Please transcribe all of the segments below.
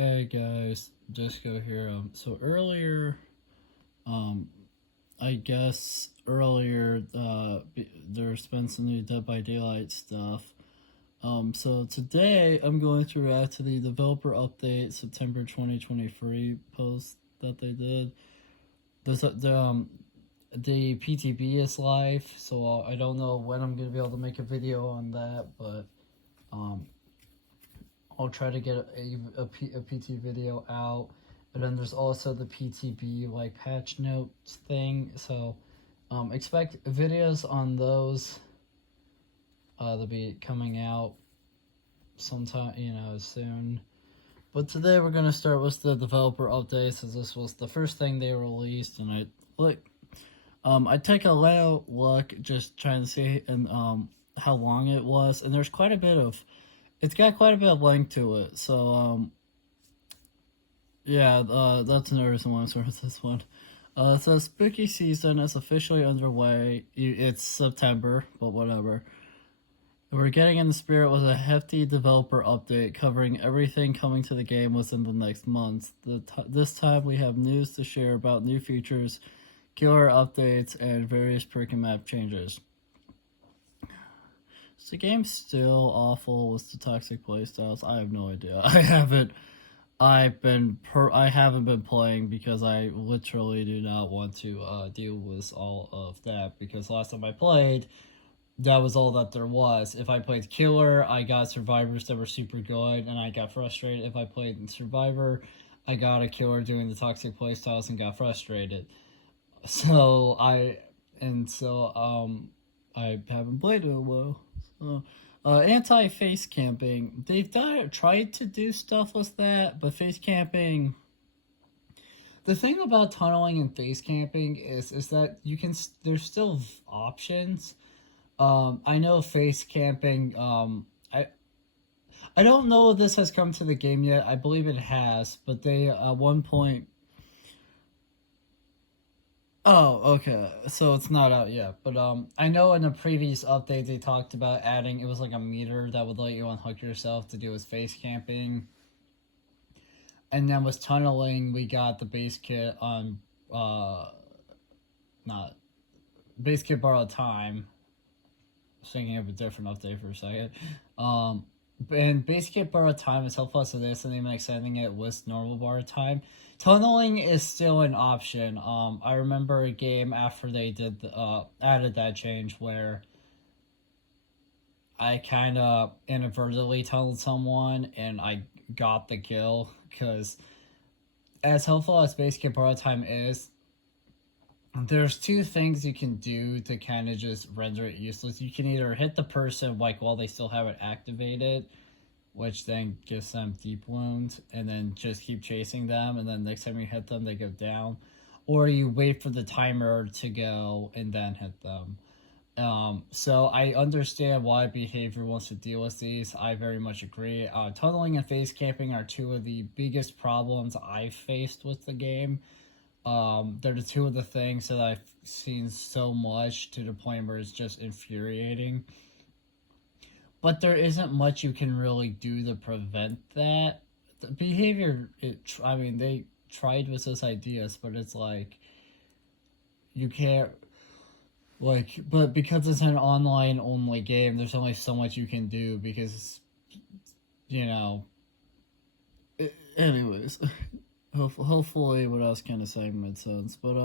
Hey guys, D1sco here. So earlier, I guess earlier, there's been some new Dead by Daylight stuff. So today I'm going to react to the developer update September 2023 post that they did. The PTB is live, so I don't know when I'm gonna be able to make a video on that, but I'll try to get a PT video out. And then there's also the PTB like patch notes thing. So expect videos on those to be coming out sometime, soon. But today we're gonna start with the developer updates, as this was the first thing they released, and I take a little look just trying to see and how long it was, and there's quite a bit of it's got quite a bit of length to it. So yeah, that's another reason why I'm starting with this one. So spooky season is officially underway. It's September, but whatever. We're getting in the spirit with a hefty developer update covering everything coming to the game within the next month. This time we have news to share about new features, killer updates, and various perk and map changes. Is the game still awful with the toxic playstyles? I have no idea. I haven't been playing because I literally do not want to deal with all of that, because last time I played, that was all that there was. If I played Killer, I got survivors that were super good, and I got frustrated. If I played in Survivor, I got a Killer doing the toxic playstyles and got frustrated. So I haven't played in a while. So, anti-face camping. They've tried to do stuff with that, but face camping. The thing about tunneling and face camping is that there's still options. I know face camping, I don't know if this has come to the game yet. I believe it has, but they, at one point... Oh, okay, so it's not out yet, but, I know in a previous update they talked about adding, it was like a meter that would let you unhook yourself to do with face camping. And then with tunneling, we got the base kit on, not... Base kit borrowed time. Thinking of a different update for a second. And base kit borrowed time is helpful to this, and even extending it with normal borrowed time. Tunneling is still an option. I remember a game after they did added that change where I kind of inadvertently tunneled someone and I got the kill, because as helpful as base kit borrowed time is, there's two things you can do to kind of just render it useless. You can either hit the person like while they still have it activated, which then gives them deep wounds, and then just keep chasing them, and then next time you hit them they go down, or you wait for the timer to go and then hit them. So I understand why behavior wants to deal with these. I very much agree. Tunneling and face camping are two of the biggest problems I've faced with the game. They're the two of the things that I've seen so much to the point where it's just infuriating. But there isn't much you can really do to prevent that. The behavior, they tried with those ideas, but it's like, you can't, but because it's an online only game, there's only so much you can do, because, anyways. Hopefully what I was kind of saying made sense, but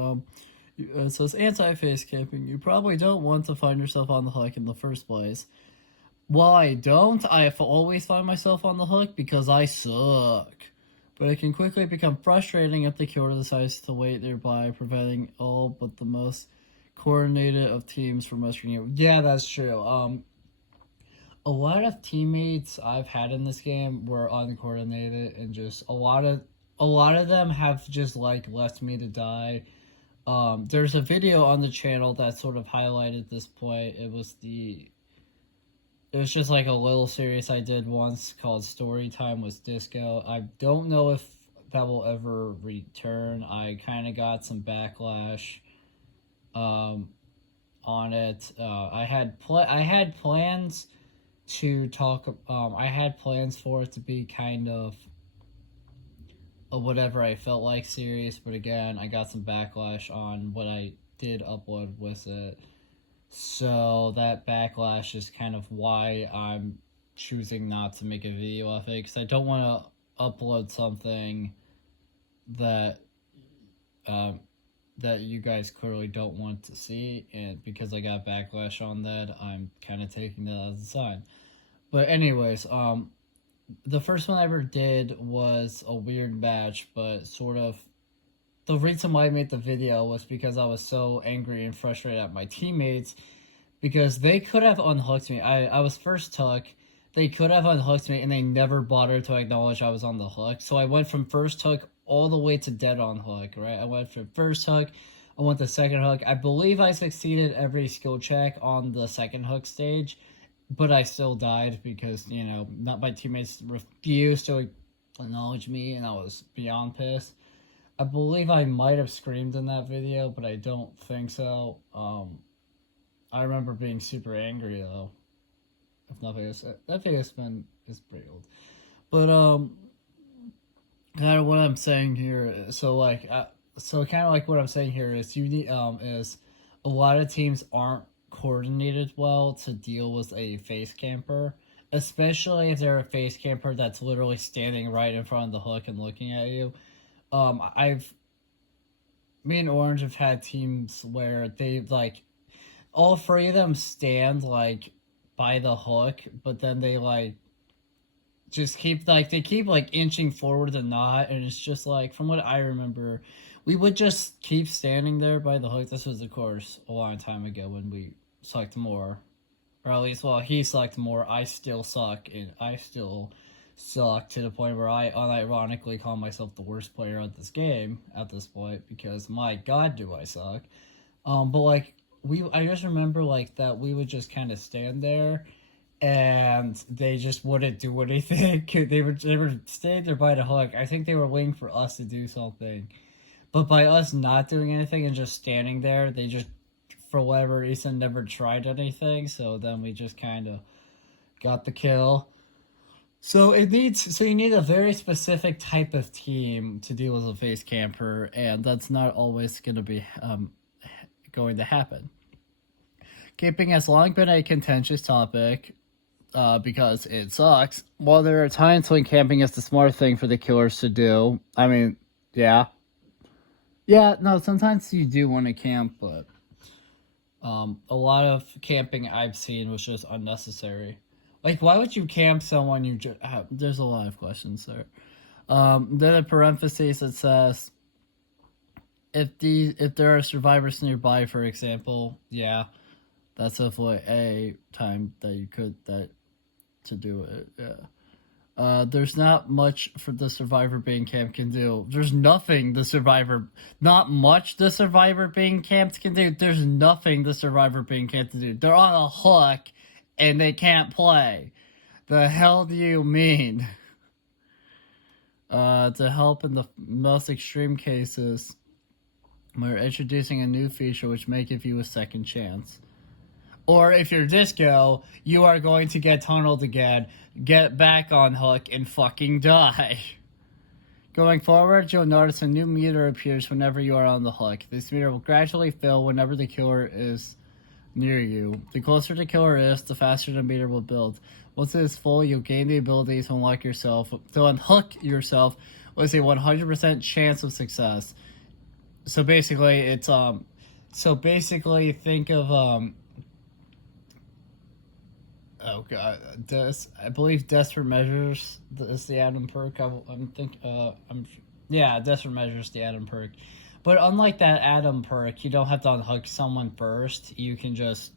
it says anti-face camping. You probably don't want to find yourself on the hook in the first place. Well, I don't. I have always find myself on the hook because I suck. But it can quickly become frustrating if the killer decides to wait nearby, preventing all but the most coordinated of teams from rescuing you. Yeah, that's true. A lot of teammates I've had in this game were uncoordinated, and just a lot of them have just left me to die. There's a video on the channel that sort of highlighted this point. It was just like a little series I did once called Story Time with D1sco. I don't know if that will ever return. I kind of got some backlash on it. I had plans to talk. I had plans for it to be kind of a whatever I felt like series, but again, I got some backlash on what I did upload with it. So that backlash is kind of why I'm choosing not to make a video of it, because I don't want to upload something that that you guys clearly don't want to see, and because I got backlash on that, I'm kind of taking that as a sign. But anyways, the first one I ever did was a weird match, but sort of the reason why I made the video was because I was so angry and frustrated at my teammates, because they could have unhooked me. I was first hook. They could have unhooked me, and they never bothered to acknowledge I was on the hook. So I went from first hook all the way to dead on hook, right? I went from first hook, I went to second hook. I believe I succeeded every skill check on the second hook stage, but I still died because, you know, not my teammates refused to acknowledge me, and I was beyond pissed. I believe I might have screamed in that video, but I don't think so. I remember being super angry though. If nothing else, that video is pretty old. But kind of what I'm saying here. So kind of like what I'm saying here is is a lot of teams aren't coordinated well to deal with a face camper, especially if they're a face camper that's literally standing right in front of the hook and looking at you. Me and Orange have had teams where they've like all three of them stand like by the hook, but then they like just keep like inching forward and not, and it's just like, from what I remember, we would just keep standing there by the hook. This was, of course, a long time ago when we sucked more, or at least, well, he sucked more. I still suck, and I still suck to the point where I unironically call myself the worst player at this game at this point, because my god, do I suck. But like I just remember like that we would just kind of stand there, and they just wouldn't do anything. they were staying there by the hook. I think they were waiting for us to do something, but by us not doing anything and just standing there, they just, for whatever reason, never tried anything. So then we just kind of got the kill. So you need a very specific type of team to deal with a face camper, and that's not always going to be going to happen. Camping has long been a contentious topic because it sucks. While there are times when camping is the smart thing for the killers to do, I mean, yeah. Yeah, no, sometimes you do want to camp, but a lot of camping I've seen was just unnecessary. Like, why would you camp someone you just have? There's a lot of questions there. Then in parentheses it says, if there are survivors nearby, for example, yeah, that's definitely a time that you could to do it. Yeah. There's not much for the survivor being camped can do. There's nothing not much the survivor being camped can do. There's nothing the survivor being camped to do. They're on a hook and they can't play. The hell do you mean? To help in the most extreme cases, we're introducing a new feature which may give you a second chance. Or if you're D1sco, you are going to get tunneled again, get back on hook, and fucking die. Going forward, you'll notice a new meter appears whenever you are on the hook. This meter will gradually fill whenever the killer is near you. The closer the killer is, the faster the meter will build. Once it is full, you'll gain the ability to unhook yourself with a 100% chance of success. So basically, it's think of oh god, I believe Desperate Measures is the Atom perk. Desperate Measures the Atom perk. But unlike that Atom perk, you don't have to unhook someone first. You can just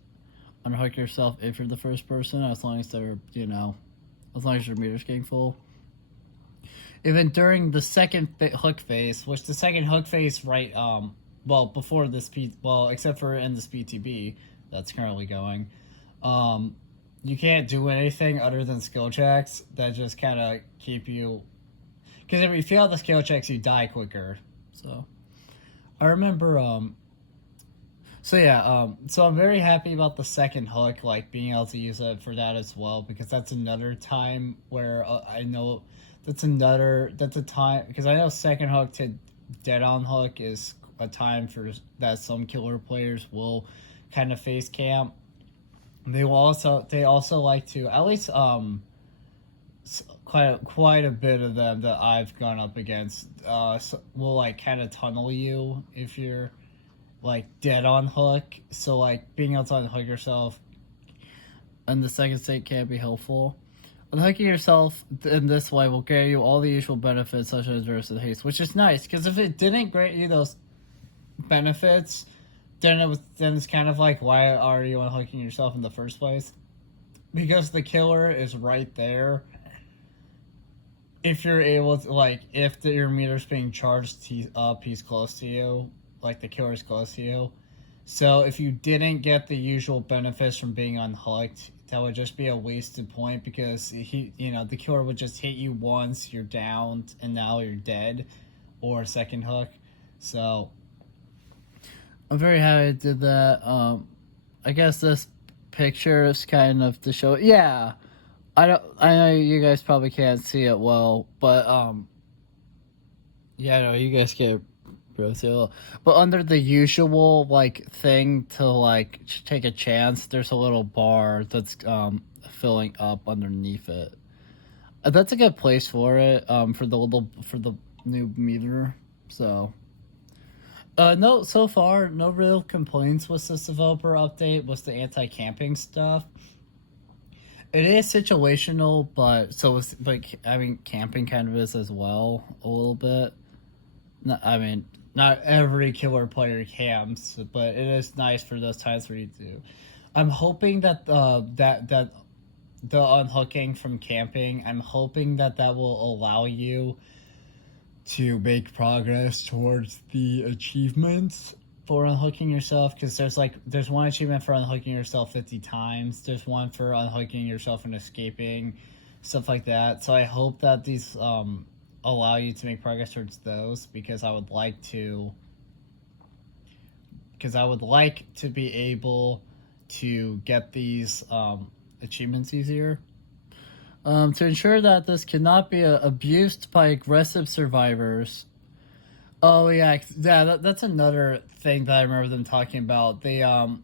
unhook yourself if you're the first person, as long as they're, as long as your meter's getting full. Even during the second hook phase, which the second hook phase, right, before this, except for in this BTB that's currently going, you can't do anything other than skill checks that just kind of keep you, because if you fail the skill checks, you die quicker. So I remember, so I'm very happy about the second hook, like being able to use it for that as well, because that's another time where I know that's a time, because I know second hook to dead on hook is a time for that some killer players will kind of face camp. They also like to, at least quite a bit of them that I've gone up against will like kind of tunnel you if you're like dead on hook. So like being able to unhook yourself in the second state can be helpful. Unhooking yourself in this way will grant you all the usual benefits such as burst and haste, which is nice because if it didn't grant you those benefits, then it's kind of like, why are you unhooking yourself in the first place? Because the killer is right there. If you're able to, like, if your meter's being charged, he's close to you, like the killer's close to you. So if you didn't get the usual benefits from being unhooked, that would just be a wasted point because the killer would just hit you once, you're down, and now you're dead, or second hook. So I'm very happy I did that. I guess this picture is kind of to show. Yeah, I know you guys probably can't see it well, but yeah, I know you guys can't. But under the usual like thing to like take a chance, there's a little bar that's filling up underneath it. That's a good place for it. For the new meter. So no, so far no real complaints with this developer update. Was the anti-camping stuff. It is situational, but camping kind of is as well a little bit. Not every killer player camps, but it is nice for those times where you do. I'm hoping that the unhooking from camping, I'm hoping that will allow you to make progress towards the achievements for unhooking yourself, because there's one achievement for unhooking yourself 50 times. There's one for unhooking yourself and escaping, stuff like that. So I hope that these allow you to make progress towards those, because I would like to be able to get these achievements easier. To ensure that this cannot be abused by aggressive survivors. Oh yeah, that's another thing that I remember them talking about. They kind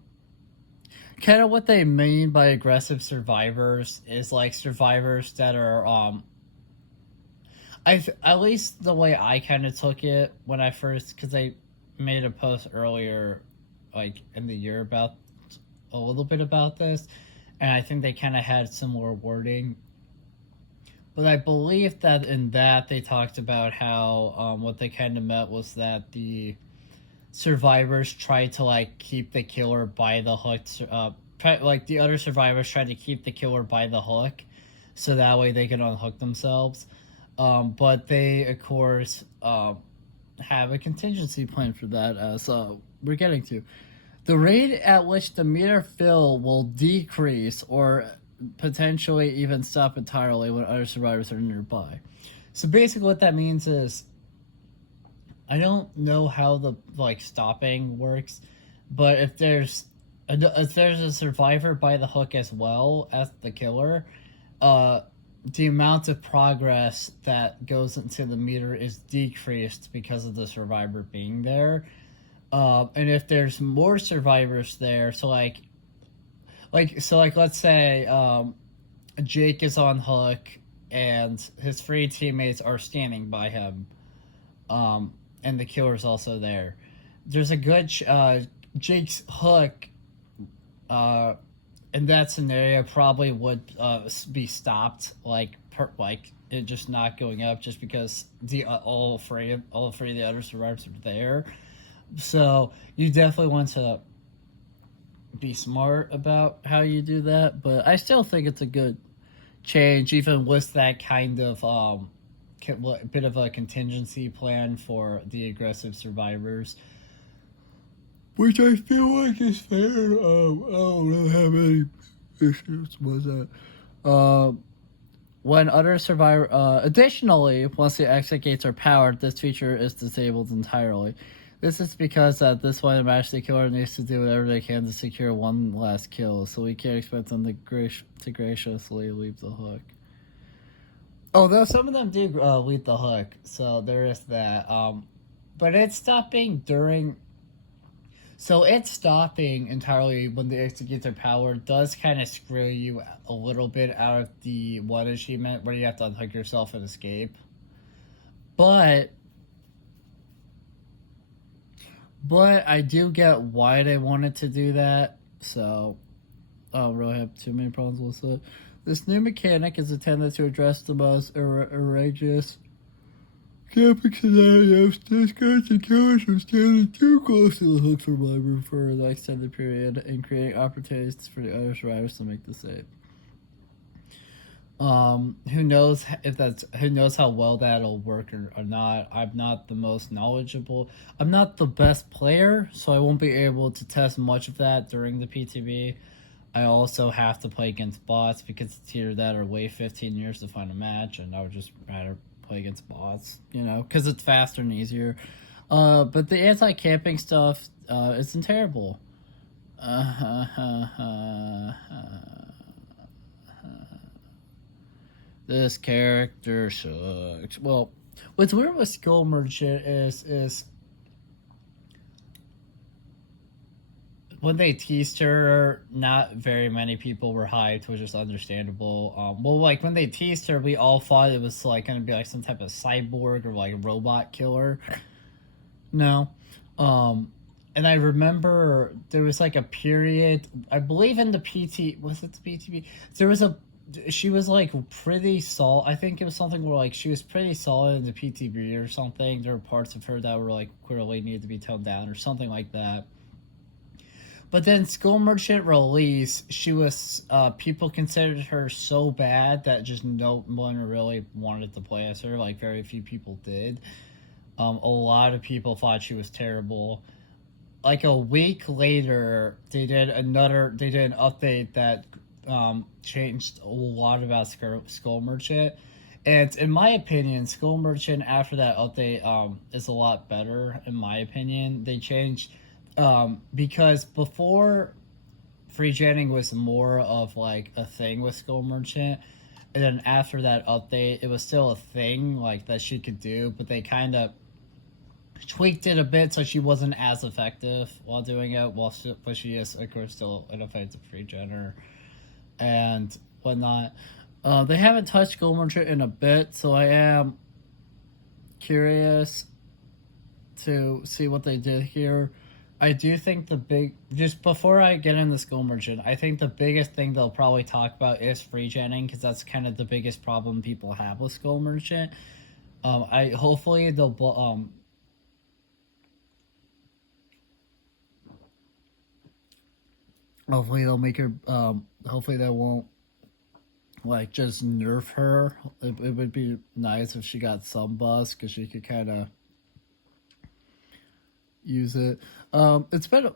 of what they mean by aggressive survivors is like survivors that are at least the way I kind of took it when I first, because I made a post earlier, like in the year, about a little bit about this, and I think they kind of had similar wording. But I believe that in that they talked about how what they kind of meant was that the survivors tried to like keep the killer by the hook. Like the other survivors tried to keep the killer by the hook, so that way they could unhook themselves. But they, of course, have a contingency plan for that, as we're getting to. The rate at which the meter fill will decrease or potentially even stop entirely when other survivors are nearby. So basically what that means is, I don't know how the stopping works, but if there's a survivor by the hook as well as the killer, the amount of progress that goes into the meter is decreased because of the survivor being there. And if there's more survivors there, so let's say Jake is on hook and his three teammates are standing by him, and the killer's also there. There's a good Jake's hook in that scenario probably would be stopped, it just not going up, just because all three of the other survivors are there. So you definitely want to be smart about how you do that, but I still think it's a good change, even with that kind of bit of a contingency plan for the aggressive survivors, which I feel like is fair. I don't really have any issues with that. When other survivor, additionally, once the exit gates are powered, this feature is disabled entirely. This is because at this point, the Master Killer needs to do whatever they can to secure one last kill, so we can't expect them to graciously leave the hook. Although some of them do lead the hook, so there is that. But it's stopping during. So it's stopping entirely when they execute their power does kind of screw you a little bit out of the one achievement where you have to unhook yourself and escape. But I do get why they wanted to do that. So I don't really have too many problems with it. This new mechanic is intended to address the most outrageous camping scenarios. Discards and killers from standing too close to the hook survivor for an extended period and creating opportunities for the other survivors to make the save. Who knows if that's who knows how well that'll work or not. I'm not the most knowledgeable. I'm not the best player, so I won't be able to test much of that during the PTB. I also have to play against bots because it's either that or wait 15 years to find a match, and I would just rather play against bots, because it's faster and easier. But the anti-camping stuff isn't terrible. This character sucks. Well, what's weird with Skull Merchant is when they teased her, not very many people were hyped, which is understandable. Like when they teased her, we all thought it was like going to be like some type of cyborg or like robot killer. No. And I remember there was like a period, I believe in the PT, was it the PTB? She was like pretty solid. I think it was something where like she was pretty solid in the PTB or something. There were parts of her that were like clearly needed to be toned down or something like that. But then Skull Merchant release, she was people considered her so bad that just no one really wanted to play as her. Like very few people did. A lot of people thought she was terrible. Like a week later, they did an update that changed a lot about Skull Merchant. And in my opinion, Skull Merchant after that update is a lot better. In my opinion, they changed because before free genning was more of like a thing with Skull Merchant, and then after that update, it was still a thing like that she could do, but they kind of tweaked it a bit so she wasn't as effective while doing it. But she is of course still an effective free genner and whatnot. They haven't touched Skull Merchant in a bit, so I am curious to see what they did here. I do think just before I get into Skull Merchant, I think the biggest thing they'll probably talk about is free genning, because that's kind of the biggest problem people have with Skull Merchant. Hopefully they'll hopefully they'll make her hopefully they won't like just nerf her. It would be nice if she got some buzz because she could kind of use it. It's been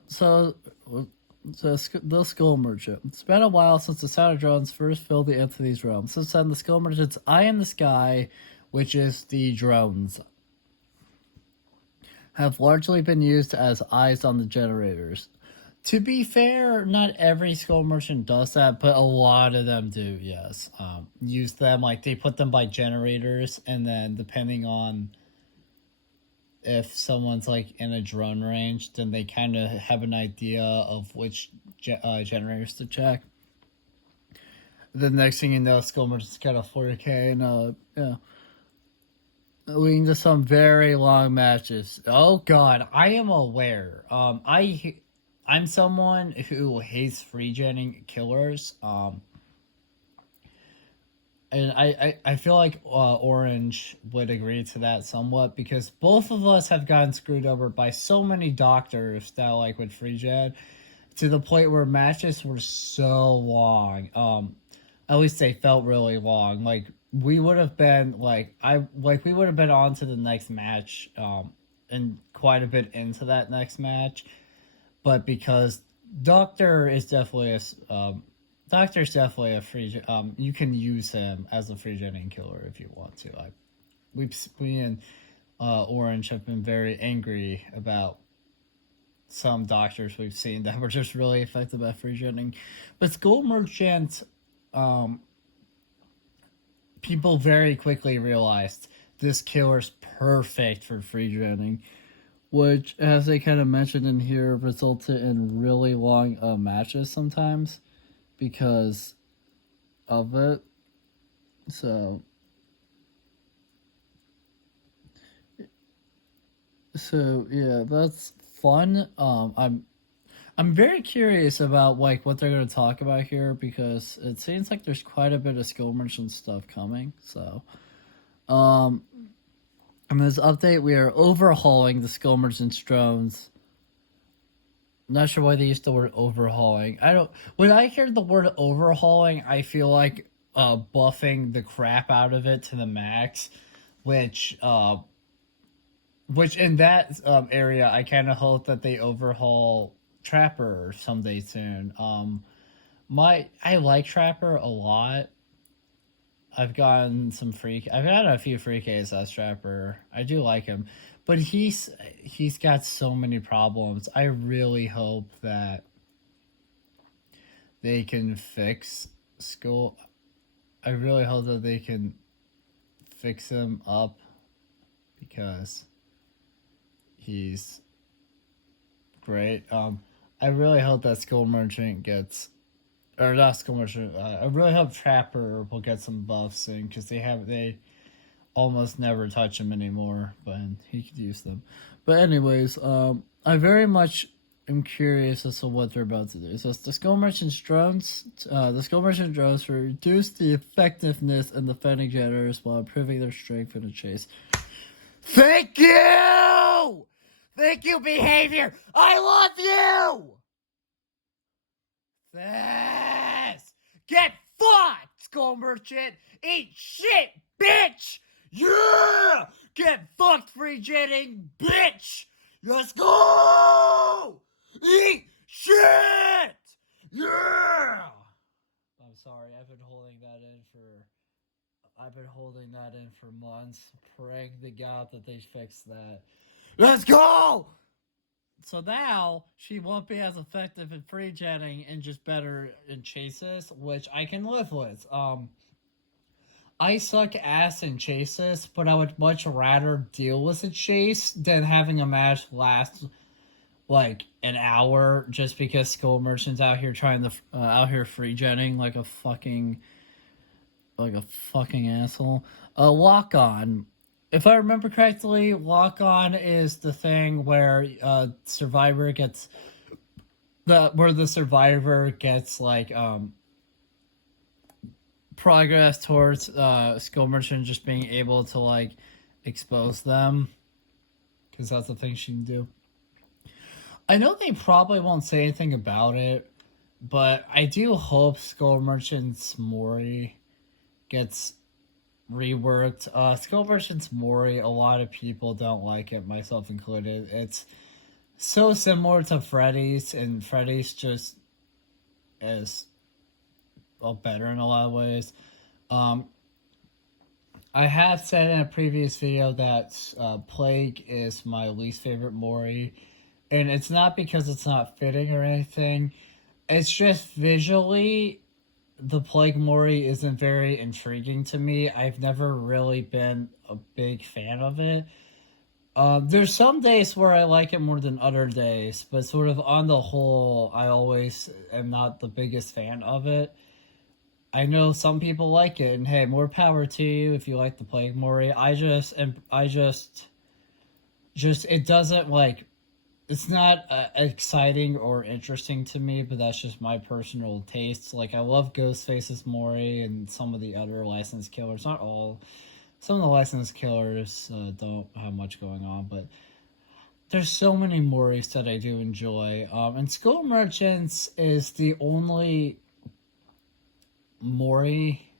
the Skull Merchant. It's been a while since the Sound of Drones first filled the Entity's realm. Since then, the Skull Merchant's Eye in the Sky, which is the drones, have largely been used as eyes on the generators. To be fair, not every Skull Merchant does that, but a lot of them do, yes. Use them, like they put them by generators, and then depending on if someone's like in a drone range, then they kind of have an idea of which generators to check. The next thing you know, Skull Merchant's got a 40k, and yeah, leading to some very long matches. Oh god, I am aware. I'm someone who hates free genning killers. And I feel like Orange would agree to that somewhat, because both of us have gotten screwed over by so many doctors that like with free gen, to the point where matches were so long. At least they felt really long. Like we would have been we would have been on to the next match, and quite a bit into that next match, but because Doctor's definitely a free. You can use him as a free genning killer if you want to. We and Orange have been very angry about some doctors we've seen that were just really effective at free genning, but Skull Merchant, people very quickly realized this killer's perfect for free genning, which, as they kind of mentioned in here, resulted in really long matches sometimes because of it. So, yeah, that's fun. I'm very curious about like what they're going to talk about here because it seems like there's quite a bit of skill merchant stuff coming. So, um, in this update, we are overhauling the skill merchant's drones. Not sure why they used the word overhauling. I don't. When I hear the word overhauling, I feel like buffing the crap out of it to the max, which in that area, I kind of hope that they overhaul Trapper someday soon. I like Trapper a lot. I've gotten a few free Ks as Trapper. I do like him, but he's got so many problems. I really hope that they can fix school. I really hope that they can fix him up because he's great. I really hope that Skull Merchant gets, or not Skull Merchant. I really hope Trapper will get some buffs soon because they almost never touch him anymore, but he could use them. But anyways, I very much am curious as to what they're about to do. So it's the Skull Merchant's drones. The Skull Merchant drones will reduce the effectiveness in defending generators while improving their strength in the chase. Thank you! Thank you, behavior! I love you! Yes! Get fucked, Skull Merchant! Eat shit, bitch! Yeah! Get fucked, free jetting, bitch! Let's go! Eat shit! Yeah! I'm sorry, I've been holding that in for months, praying to God that they fix that. Let's go! So now she won't be as effective in free jetting and just better in chases, which I can live with. I suck ass in chases, but I would much rather deal with a chase than having a match last like an hour just because Skull Merchant's out here out here free jetting like a fucking asshole. Lock on. If I remember correctly, lock on is the thing where survivor gets the survivor gets like progress towards Skull Merchant just being able to like expose them because that's the thing she can do. I know they probably won't say anything about it, but I do hope Skull Merchant's Mori gets reworked. Skull Merchant's Mori, a lot of people don't like it, myself included. It's so similar to Freddy's, and Freddy's just is better in a lot of ways. I have said in a previous video that Plague is my least favorite Mori, and it's not because it's not fitting or anything. It's just visually, the Plague Mori isn't very intriguing to me. I've never really been a big fan of it. There's some days where I like it more than other days, but sort of on the whole, I always am not the biggest fan of it. I know some people like it, and hey, more power to you if you like the Plague Mori. It doesn't like, it's not exciting or interesting to me, but that's just my personal tastes. Like, I love Ghostface's Mori and some of the other licensed killers. Not all. Some of the licensed killers don't have much going on, but there's so many Moris that I do enjoy. And Skull Merchants is the only Mori.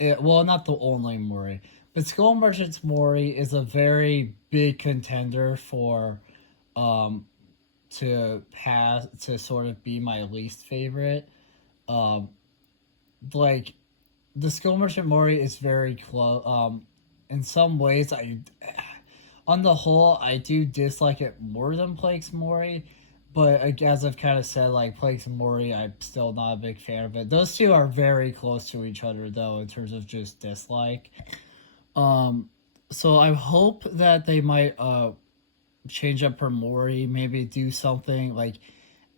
Well, not the only Mori, but Skull Merchant's Mori is a very big contender for to sort of be my least favorite. Like, the Skull Merchant Mori is very close. In some ways, on the whole, I do dislike it more than Plague's Mori, But as I've kind of said, like Plagues and Mori, I'm still not a big fan of it. Those two are very close to each other, though, in terms of just dislike. Um, so I hope that they might change up for Mori, maybe do something like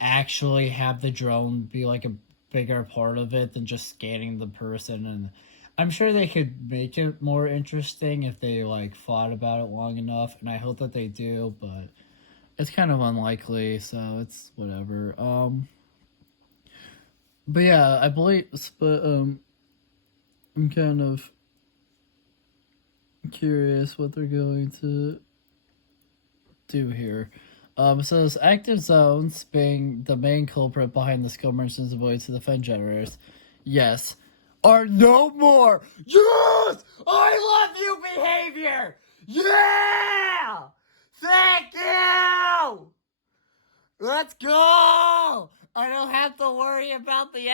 actually have the drone be like a bigger part of it than just scanning the person. And I'm sure they could make it more interesting if they like thought about it long enough, and I hope that they do, but it's kind of unlikely, so it's whatever. But yeah, I believe, but I'm kind of curious what they're going to do here. It says active zones being the main culprit behind the skill merchant's ability to defend generators. Yes. Are no more. Yes! I love you behavior! Yeah! Thank you! Let's go! I don't have to worry about those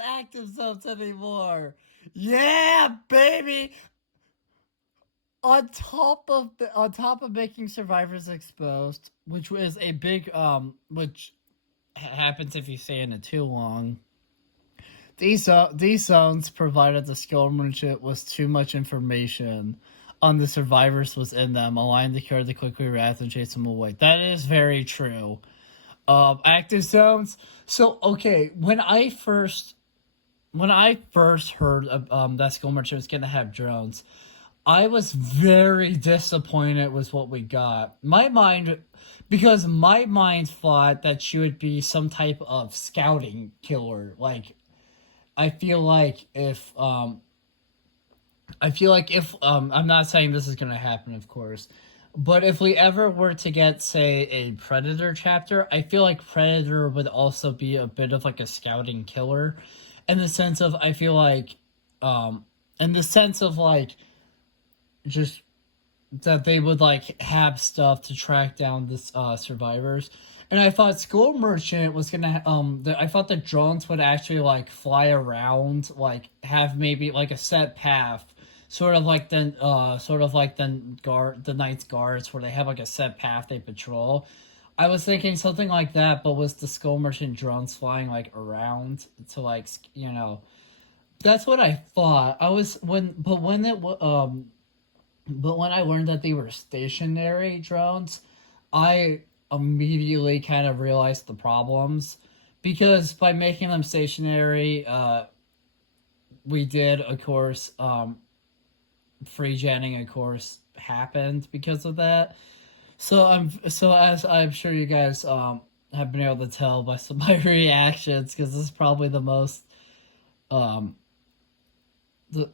active zones anymore. Yeah, baby! On top of making survivors exposed, which was a big which happens if you stay in it too long. These zones provided the skill merchant with too much information on the survivors was in them, allowing the killer to quickly react and chase them away. That is very true. Active zones. So okay, when I first heard that skill merchant was gonna have drones, I was very disappointed with what we got. Because my mind thought that she would be some type of scouting killer. Like, I feel like if I'm not saying this is gonna happen, of course, but if we ever were to get, say, a Predator chapter, I feel like Predator would also be a bit of like a scouting killer, in the sense of in the sense of like just that they would like have stuff to track down this survivors. And I thought School Merchant was gonna I thought the drones would actually like fly around, like have maybe like a set path, sort of like the Knight's Guards, where they have like a set path they patrol. I was thinking something like that, but was the Skull Merchant drones flying like around to like that's what I thought. I was but when I learned that they were stationary drones, I immediately kind of realized the problems, because by making them stationary, we did, of course, free genning, of course, happened because of that. So as I'm sure you guys have been able to tell by some of my reactions, because this is probably the most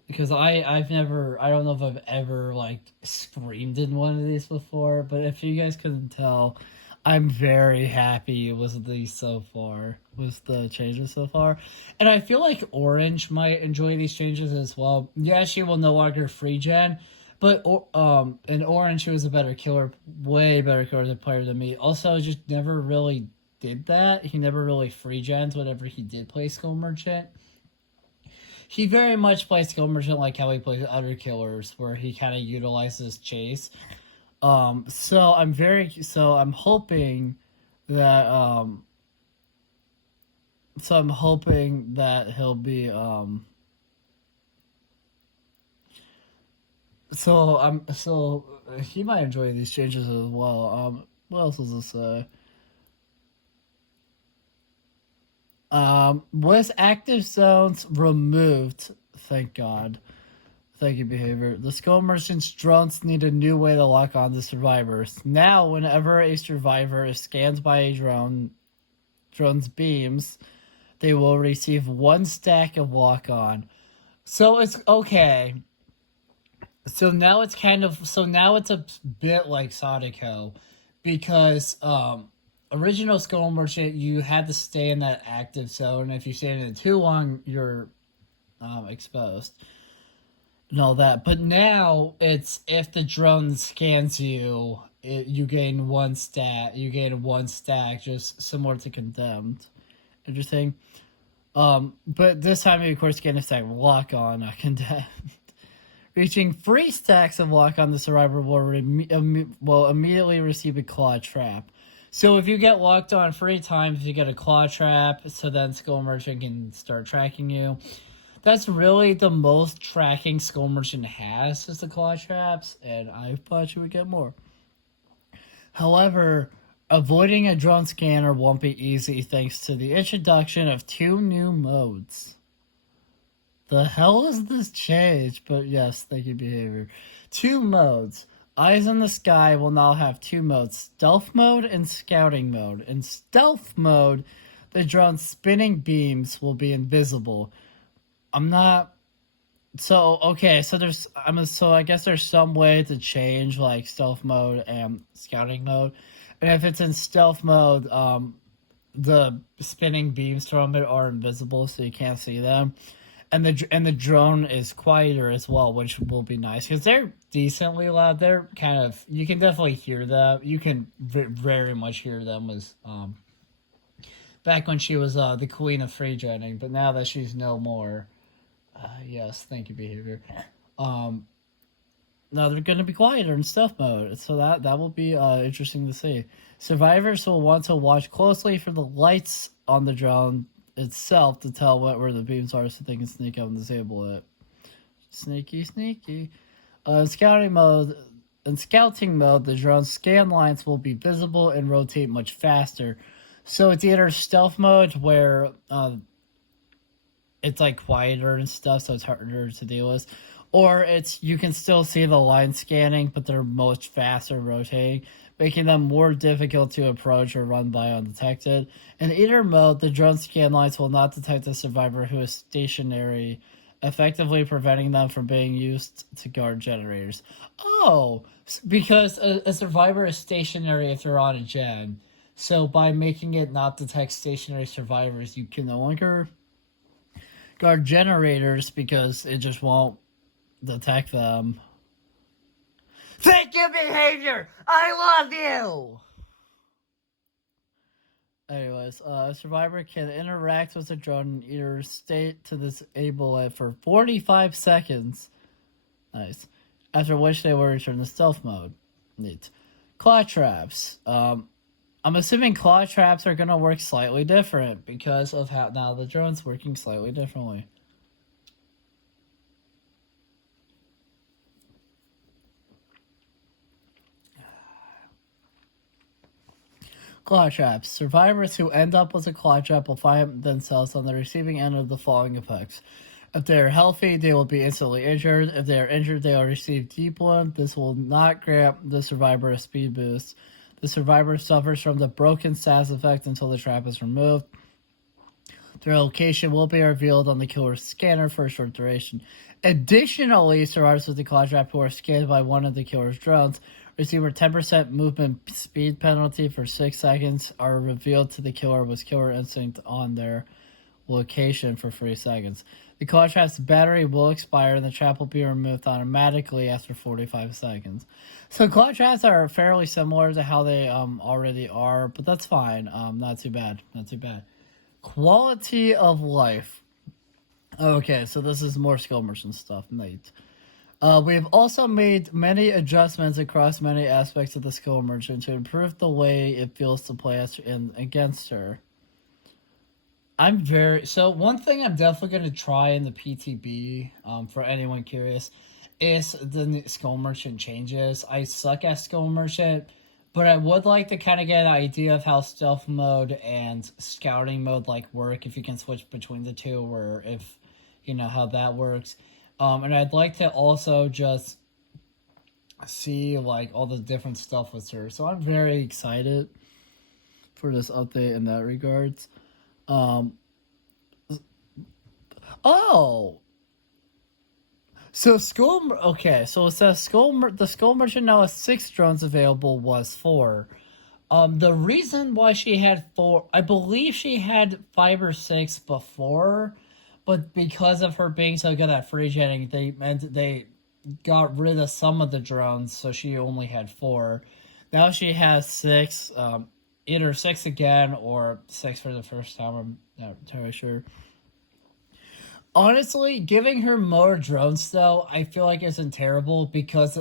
because I don't know if I've ever like screamed in one of these before, but if you guys couldn't tell, I'm very happy with these so far, with the changes so far. And I feel like Orange might enjoy these changes as well. Yeah, she will no longer free gen, but in Orange, she was a better killer, way better killer player than me. Also, just never really did that. He never really free gens whenever he did play Skull Merchant. He very much plays Skill Merchant like how he plays other killers, where he kind of utilizes chase. So I'm hoping that he'll be so he might enjoy these changes as well. What else does this say? Was active zones removed? Thank God. Thank you, behavior. The Skull Merchant's drones need a new way to lock on to survivors. Now, whenever a survivor is scanned by a drone's beams, they will receive 1 stack of lock on. So it's okay. So now it's a bit like Sadako, because original Skull Merchant, you had to stay in that active zone. If you stay in it too long, you're exposed and all that. But now it's, if the drone scans you, you gain 1 stat. You gain 1 stack, just similar to Condemned. Interesting. But this time you of course gain a stack lock on, not Condemned. Reaching 3 stacks of lock on, the survivor will immediately receive a claw trap. So if you get locked on free time, if you get a claw trap, so then Skull Merchant can start tracking you. That's really the most tracking Skull Merchant has, is the claw traps, and I thought you would get more. However, avoiding a drone scanner won't be easy thanks to the introduction of 2 new modes. The hell is this change? But yes, thank you, behavior. 2 modes. Eyes in the Sky will now have 2 modes, stealth mode and scouting mode. In stealth mode, the drone's spinning beams will be invisible. I'm not... So, okay, so I guess there's some way to change, like, stealth mode and scouting mode. And if it's in stealth mode, the spinning beams from it are invisible, so you can't see them. And the drone is quieter as well, which will be nice because they're decently loud. They're kind of, you can definitely hear them. You can very much hear them as back when she was the queen of free jetting, but now that she's no more, yes, thank you, behavior. Now they're going to be quieter in stealth mode, so that will be interesting to see. Survivors will want to watch closely for the lights on the drone itself to tell where the beams are so they can sneak up and disable it. Sneaky. In scouting mode, the drone's scan lines will be visible and rotate much faster. So it's either stealth mode where it's like quieter and stuff, so it's harder to deal with, or it's you can still see the line scanning, but they're much faster rotating, making them more difficult to approach or run by undetected. In either mode, the drone scan lines will not detect a survivor who is stationary, effectively preventing them from being used to guard generators. Oh, because a survivor is stationary if they're on a gen. So by making it not detect stationary survivors, you can no longer guard generators because it just won't detect them. Thank you, behavior! I love you! Anyways, a survivor can interact with the drone in either state to disable it for 45 seconds. Nice. After which they will return to stealth mode. Neat. Claw traps. I'm assuming claw traps are going to work slightly different because of how now the drone's working slightly differently. Claw traps. Survivors who end up with a claw trap will find themselves on the receiving end of the following effects. If they are healthy, they will be instantly injured. If they are injured, they will receive deep wound. This will not grant the survivor a speed boost. The survivor suffers from the broken status effect until the trap is removed. Their location will be revealed on the killer's scanner for a short duration. Additionally, survivors with the claw trap who are scanned by one of the killer's drones receive a 10% movement speed penalty for 6 seconds, are revealed to the killer with killer instinct on their location for 3 seconds. The claw trap's battery will expire and the trap will be removed automatically after 45 seconds. So claw traps are fairly similar to how they already are, but that's fine. Not too bad. Quality of life. Okay, so this is more Skull Merchant stuff. Neat. We have also made many adjustments across many aspects of the Skull Merchant to improve the way it feels to play as against her. So one thing I'm definitely going to try in the PTB, for anyone curious, is the Skull Merchant changes. I suck at Skull Merchant, but I would like to kind of get an idea of how stealth mode and scouting mode work, if you can switch between the two, or if, how that works. And I'd like to also just see all the different stuff with her. So I'm very excited for this update in that regards. So so it says the Skull Merchant now has 6 drones available, was 4. The reason why she had 4, I believe she had 5 or 6 before, but because of her being so good at free jetting, they got rid of some of the drones, so she only had 4. Now she has 6, either 6 again or 6 for the first time. I'm not entirely sure. Honestly, giving her more drones though, I feel like isn't terrible because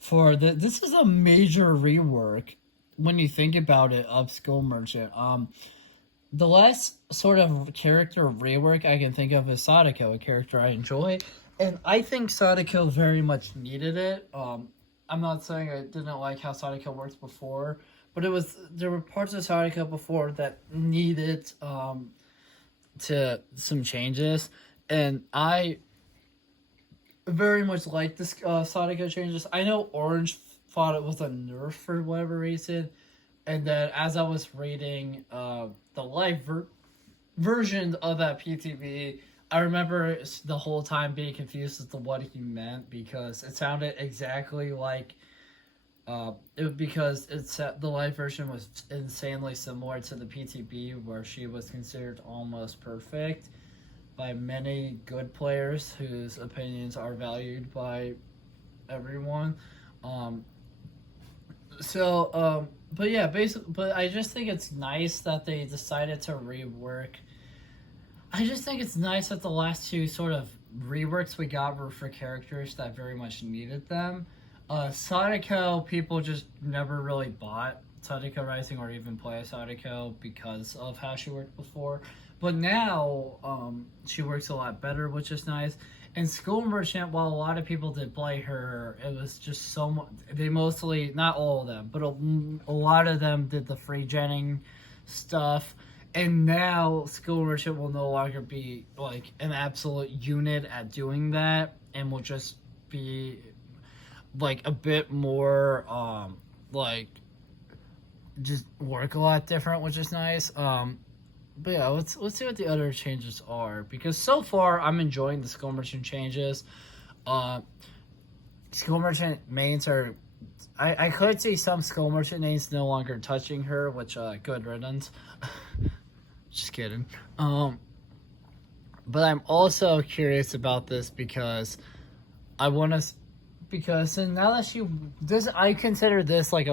this is a major rework when you think about it, of Skull Merchant. The last sort of character rework I can think of is Sadako, a character I enjoy, and I think Sadako very much needed it. I'm not saying I didn't like how Sadako worked before, but there were parts of Sadako before that needed to some changes, and I very much like this Sadako changes. I know Orange thought it was a nerf for whatever reason, and then as I was reading the live version of that PTB, I remember the whole time being confused as to what he meant because it sounded exactly like because the live version was insanely similar to the PTB, where she was considered almost perfect by many good players whose opinions are valued by everyone. But yeah, basically, but I just think it's nice that they decided to rework. I just think it's nice that the last two sort of reworks we got were for characters that very much needed them. Sadako, people just never really bought Sadako Rising or even play Sadako because of how she worked before. But now, she works a lot better, which is nice. And Skull Merchant, while a lot of people did play her, it was just so much. They mostly, not all of them, but a lot of them did the free genning stuff. And now Skull Merchant will no longer be like an absolute unit at doing that, and will just be like a bit more like just work a lot different, which is nice. But yeah, let's see what the other changes are, because so far I'm enjoying the Skull Merchant changes. Skull Merchant mains are, I could see some Skull Merchant mains no longer touching her, which good riddance. Just kidding. But I'm also curious about this because I want to, because now that I consider this like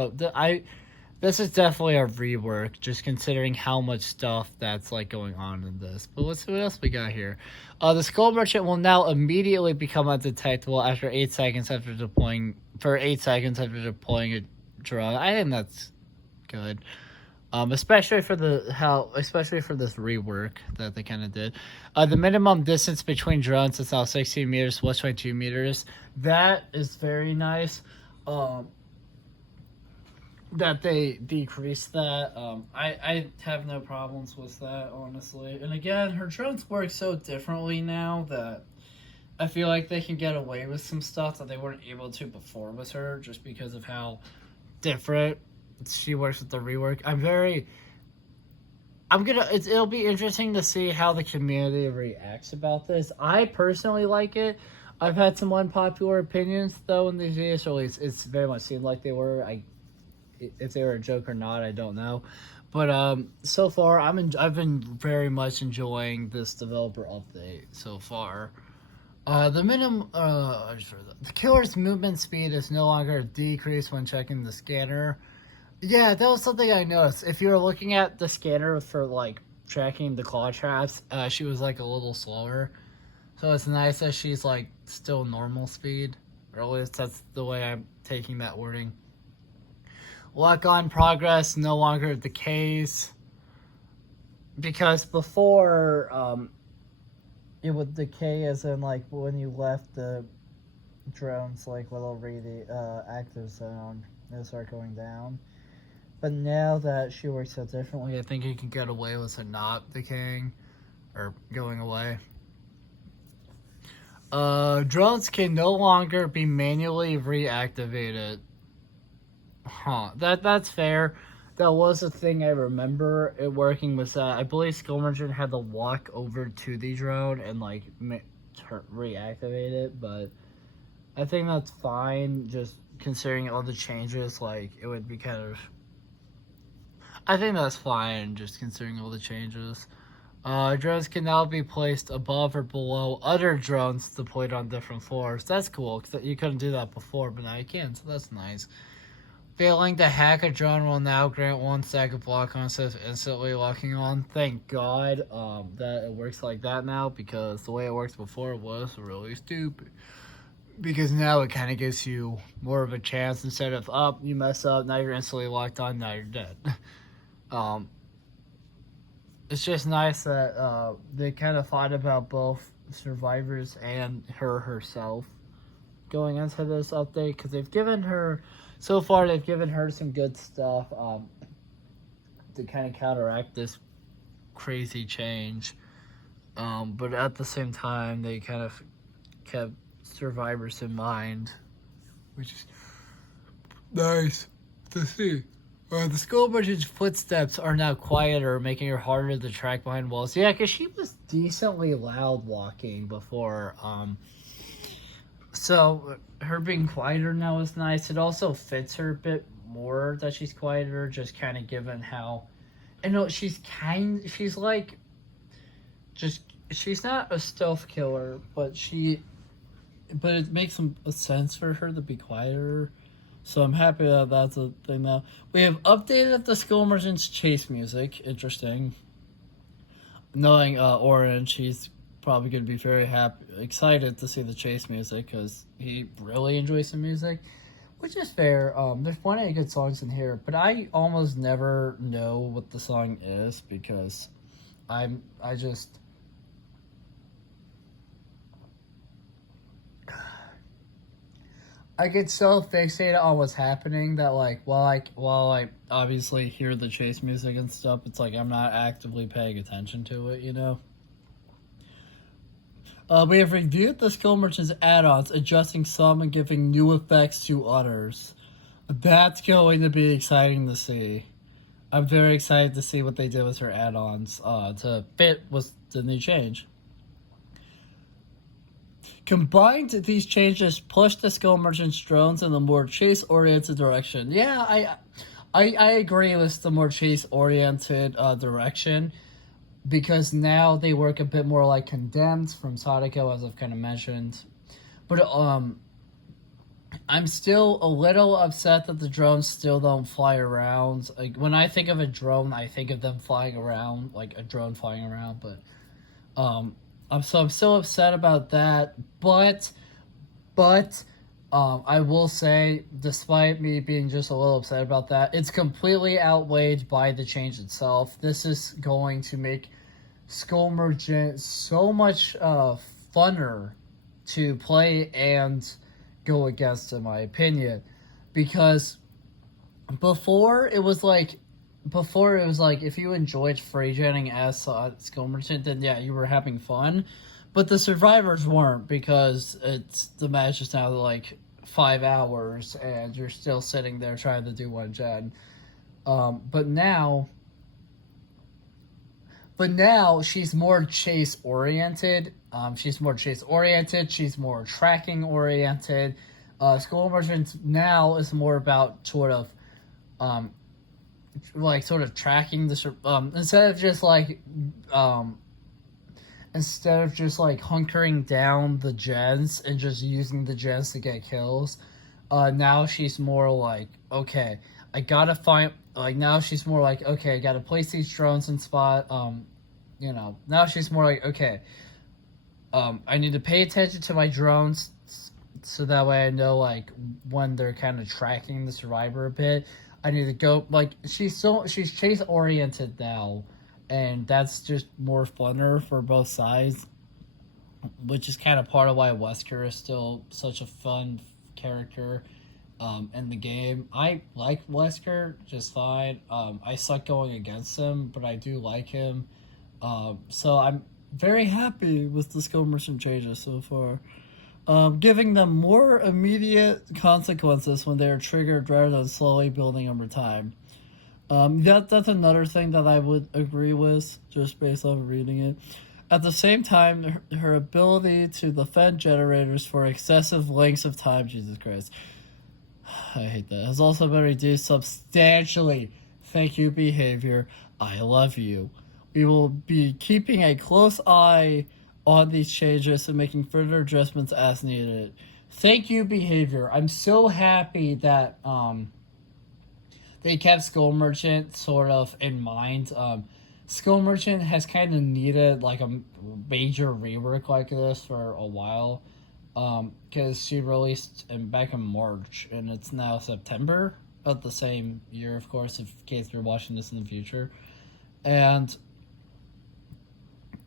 this is definitely a rework, just considering how much stuff that's like going on in this. But let's see what else we got here. The Skull Merchant will now immediately become undetectable after 8 seconds after deploying a drone. I think that's good. Especially for this rework that they kind of did. The minimum distance between drones is now 16 meters, 1.2 meters. That is very nice. That they decreased that. I have no problems with that, honestly. And again, her drones work so differently now that I feel like they can get away with some stuff that they weren't able to before with her, just because of how different she works with the rework. It'll be interesting to see how the community reacts about this. I personally like it. I've had some unpopular opinions though in these videos, or at least it's very much seemed like they were. If they were a joke or not, I don't know. But so far, I've been very much enjoying this developer update so far. The killer's movement speed is no longer decreased when checking the scanner. Yeah, that was something I noticed. If you were looking at the scanner for like tracking the claw traps, she was like a little slower. So it's nice that she's like still normal speed, or at least that's the way I'm taking that wording. Lock on progress no longer decays, because before it would decay as in like when you left the drone's like little active zone, it would start going down. But now that she works so differently, I think you can get away with it not decaying or going away. Drones can no longer be manually reactivated. Huh, that's fair. That was a thing I remember it working with that. I believe Skull Merchant had to walk over to the drone and like reactivate it, but I think that's fine, just considering all the changes. Like, it would be kind of, I think that's fine, just considering all the changes. Drones can now be placed above or below other drones deployed on different floors. That's cool, because you couldn't do that before, but now you can, so that's nice. Failing to hack a drone will now grant 1 stack of block on instead of instantly locking on. Thank God that it works like that now, because the way it worked before was really stupid. because now it kind of gives you more of a chance instead of, oh, you mess up, now you're instantly locked on, now you're dead. um, it's just nice that they kind of thought about both survivors and her herself going into this update, because they've given her, so far they've given her some good stuff to kind of counteract this crazy change. But at the same time, they kind of kept survivors in mind, which is nice to see. The school merchant's footsteps are now quieter, making her harder to track behind walls. Yeah, because she was decently loud walking before. So her being quieter now is nice. It also fits her a bit more that she's quieter, just kind of given how. I know she's like, just, she's not a stealth killer, but it makes a sense for her to be quieter. So I'm happy that that's a thing now. We have updated the Skull Merchant's chase music. Interesting. Knowing Orange, he's probably going to be very excited to see the chase music, because he really enjoys the music, which is fair. There's plenty of good songs in here, but I almost never know what the song is, because I get so fixated on what's happening that, like, while I obviously hear the chase music and stuff, it's like I'm not actively paying attention to it, you know? We have reviewed the Skill Merchant's add-ons, adjusting some and giving new effects to others. That's going to be exciting to see. I'm very excited to see what they did with her add-ons to fit with the new change. Combined, these changes push the Skull Merchant's drones in a more chase-oriented direction. Yeah, I agree with the more chase-oriented direction, because now they work a bit more like Condemned from Sadako, as I've kind of mentioned. But I'm still a little upset that the drones still don't fly around. Like, when I think of a drone, I think of them flying around, like a drone flying around, but I'm still upset about that, but I will say, despite me being just a little upset about that, it's completely outweighed by the change itself. This is going to make Skull Merchant so much funner to play and go against, in my opinion, because before it was like, if you enjoyed freegenning as Skull Merchant, then yeah, you were having fun. But the survivors weren't, because the match is now like 5 hours and you're still sitting there trying to do one gen. But now she's more chase oriented. She's more tracking oriented. Skull Merchant now is more about sort of tracking the instead of just hunkering down the gens and just using the gens to get kills. Now she's more like, okay, I gotta find, now she's more like, okay, I gotta place these drones in spot. Now she's more like, okay, I need to pay attention to my drones, so that way I know, like, when they're kind of tracking the survivor a bit. I need to go, she's chase oriented now, and that's just more funner for both sides, which is kind of part of why Wesker is still such a fun character in the game. I like Wesker just fine. I suck going against him, but I do like him. So I'm very happy with the Skill Merchant changes so far. Giving them more immediate consequences when they are triggered rather than slowly building over time. That's another thing that I would agree with, just based on reading it. At the same time, her ability to defend generators for excessive lengths of time, Jesus Christ, I hate that, has also been reduced substantially. Thank you, behavior. I love you. We will be keeping a close eye on these changes and making further adjustments as needed. Thank you, behavior. I'm so happy that they kept Skull Merchant sort of in mind. Skull Merchant has kind of needed like a major rework like this for a while. Because she released back in March, and it's now September of the same year, of course, in case you're watching this in the future. And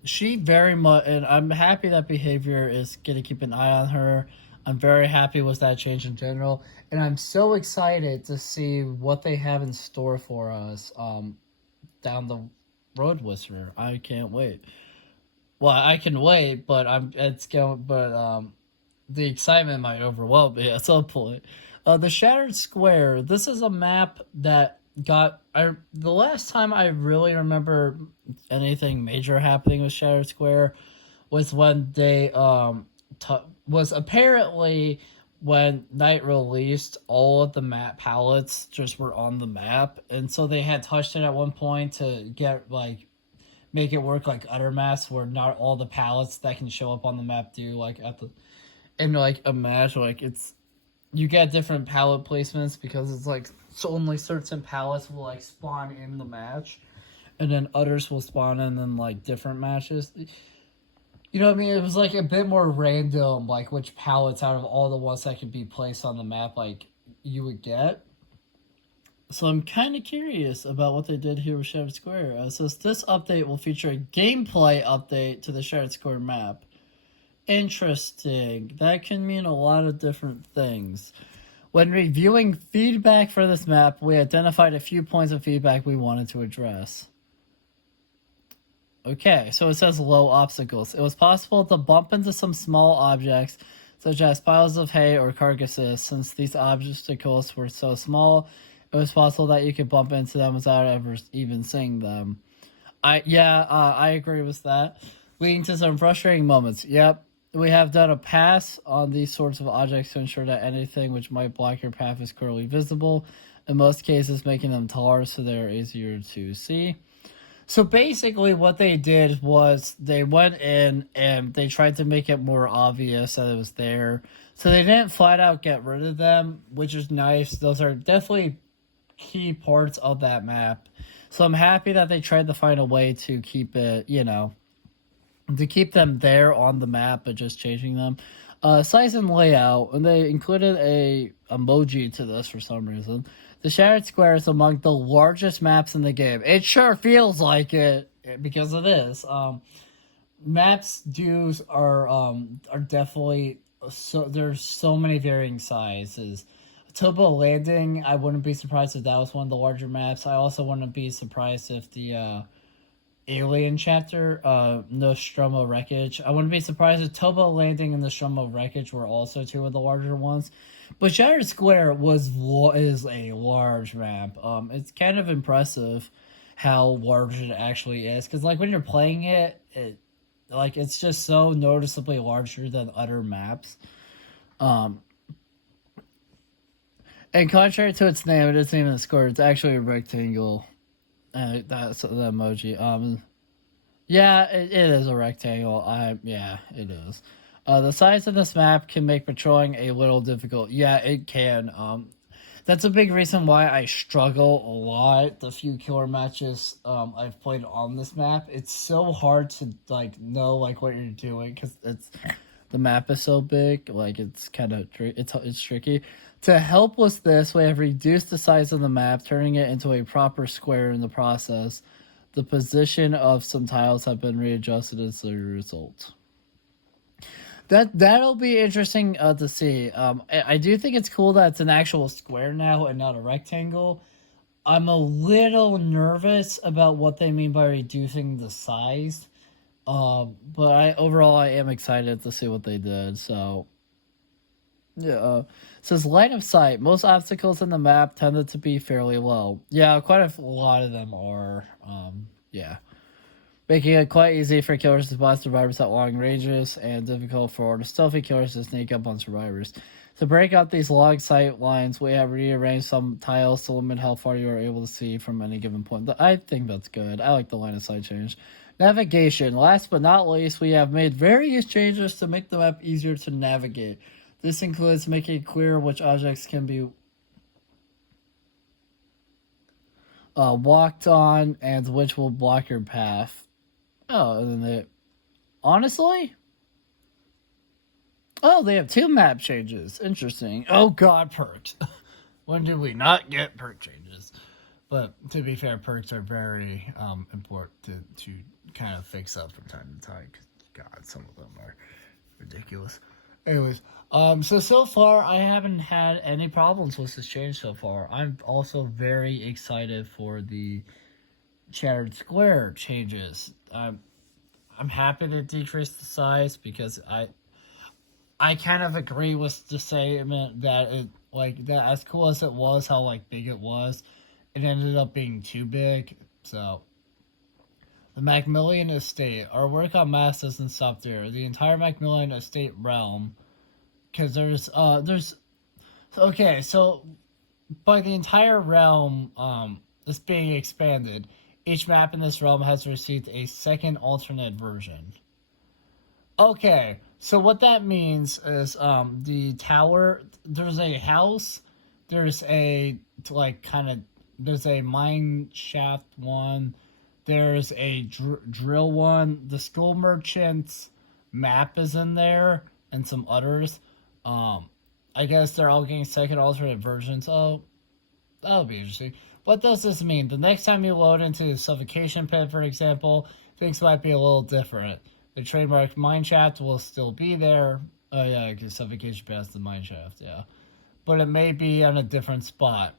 she very much, and I'm happy that Behavior is going to keep an eye on her. I'm very happy with that change in general, and I'm so excited to see what they have in store for us down the road with her. I can't wait. Well, I can wait, but the excitement might overwhelm me at some point. The Shattered Square. This is a map that the last time I really remember anything major happening with Shattered Square was when they was apparently when Night released, all of the map palettes just were on the map, and so they had touched it at one point to get like make it work like other maps where not all the palettes that can show up on the map do like at the in like a match like it's you get different palette placements because it's like so only certain palettes will like spawn in the match, and then others will spawn in like different matches. You know what I mean? It was like a bit more random, like which palettes out of all the ones that could be placed on the map, like you would get. So I'm kind of curious about what they did here with Shattered Square. It says this update will feature a gameplay update to the Shattered Square map. Interesting. That can mean a lot of different things. When reviewing feedback for this map, we identified a few points of feedback we wanted to address. Okay, so it says low obstacles. It was possible to bump into some small objects, such as piles of hay or carcasses. Since these obstacles were so small, it was possible that you could bump into them without ever even seeing them. I agree with that. Leading to some frustrating moments. Yep, we have done a pass on these sorts of objects to ensure that anything which might block your path is clearly visible. In most cases, making them taller so they're easier to see. So basically what they did was they went in and they tried to make it more obvious that it was there. So they didn't flat out get rid of them, which is nice. Those are definitely key parts of that map. So I'm happy that they tried to find a way to keep it, to keep them there on the map, but just changing them. Size and layout, and they included a emoji to this for some reason. The Shattered Square is among the largest maps in the game. It sure feels like it because it is. Maps are definitely so. There's so many varying sizes. Tobo Landing, I wouldn't be surprised if that was one of the larger maps. I also wouldn't be surprised if the Alien chapter, Nostromo Wreckage. I wouldn't be surprised if Tobo Landing and Nostromo Wreckage were also two of the larger ones. But Shattered Square is a large map. It's kind of impressive how large it actually is. Because, like, when you're playing it's just so noticeably larger than other maps. And contrary to its name, it isn't even a square. It's actually a rectangle. That's the emoji. Yeah, it is a rectangle. It is. The size of this map can make patrolling a little difficult. Yeah, it can. That's a big reason why I struggle a lot. The few killer matches I've played on this map, it's so hard to know what you're doing because the map is so big. Like it's kind of it's tricky. To help with this, we have reduced the size of the map, turning it into a proper square in the process. The position of some tiles have been readjusted as a result. That'll be interesting to see. I do think it's cool that it's an actual square now and not a rectangle. I'm a little nervous about what they mean by reducing the size. But overall I am excited to see what they did. So yeah, says line of sight. Most obstacles in the map tended to be fairly low. Yeah, quite a lot of them are. Yeah. Making it quite easy for killers to spot survivors at long ranges and difficult for the stealthy killers to sneak up on survivors. To break up these long sight lines, we have rearranged some tiles to limit how far you are able to see from any given point. I think that's good. I like the line of sight change. Navigation. Last but not least, we have made various changes to make the map easier to navigate. This includes making it clear which objects can be walked on and which will block your path. Oh, and then honestly, Oh, they have 2 map changes. Interesting. Oh god, perks. When did we not get perk changes? But to be fair, perks are very important to kind of fix up from time to time. 'Cause, God, some of them are ridiculous. Anyways, so far I haven't had any problems with this change so far. I'm also very excited for the Shattered Square changes. I'm happy to decrease the size because I kind of agree with the statement that it like that as cool as it was, how like big it was, it ended up being too big. So the Macmillan Estate, our work on mass doesn't stop there. The entire Macmillan Estate realm, because there's okay, so by the entire realm is being expanded. Each map in this realm has received a second alternate version. Okay, so what that means is the tower. There's a house. There's a like kind of there's a mine shaft one. There's a drill one. The school merchants map is in there and some others. Um, I guess they're all getting second alternate versions. Oh, that'll be interesting. What does this mean? The next time you load into the suffocation pit, for example, things might be a little different. The trademark mine shaft will still be there. Oh yeah, because suffocation pit has the mine shaft, yeah. But it may be on a different spot.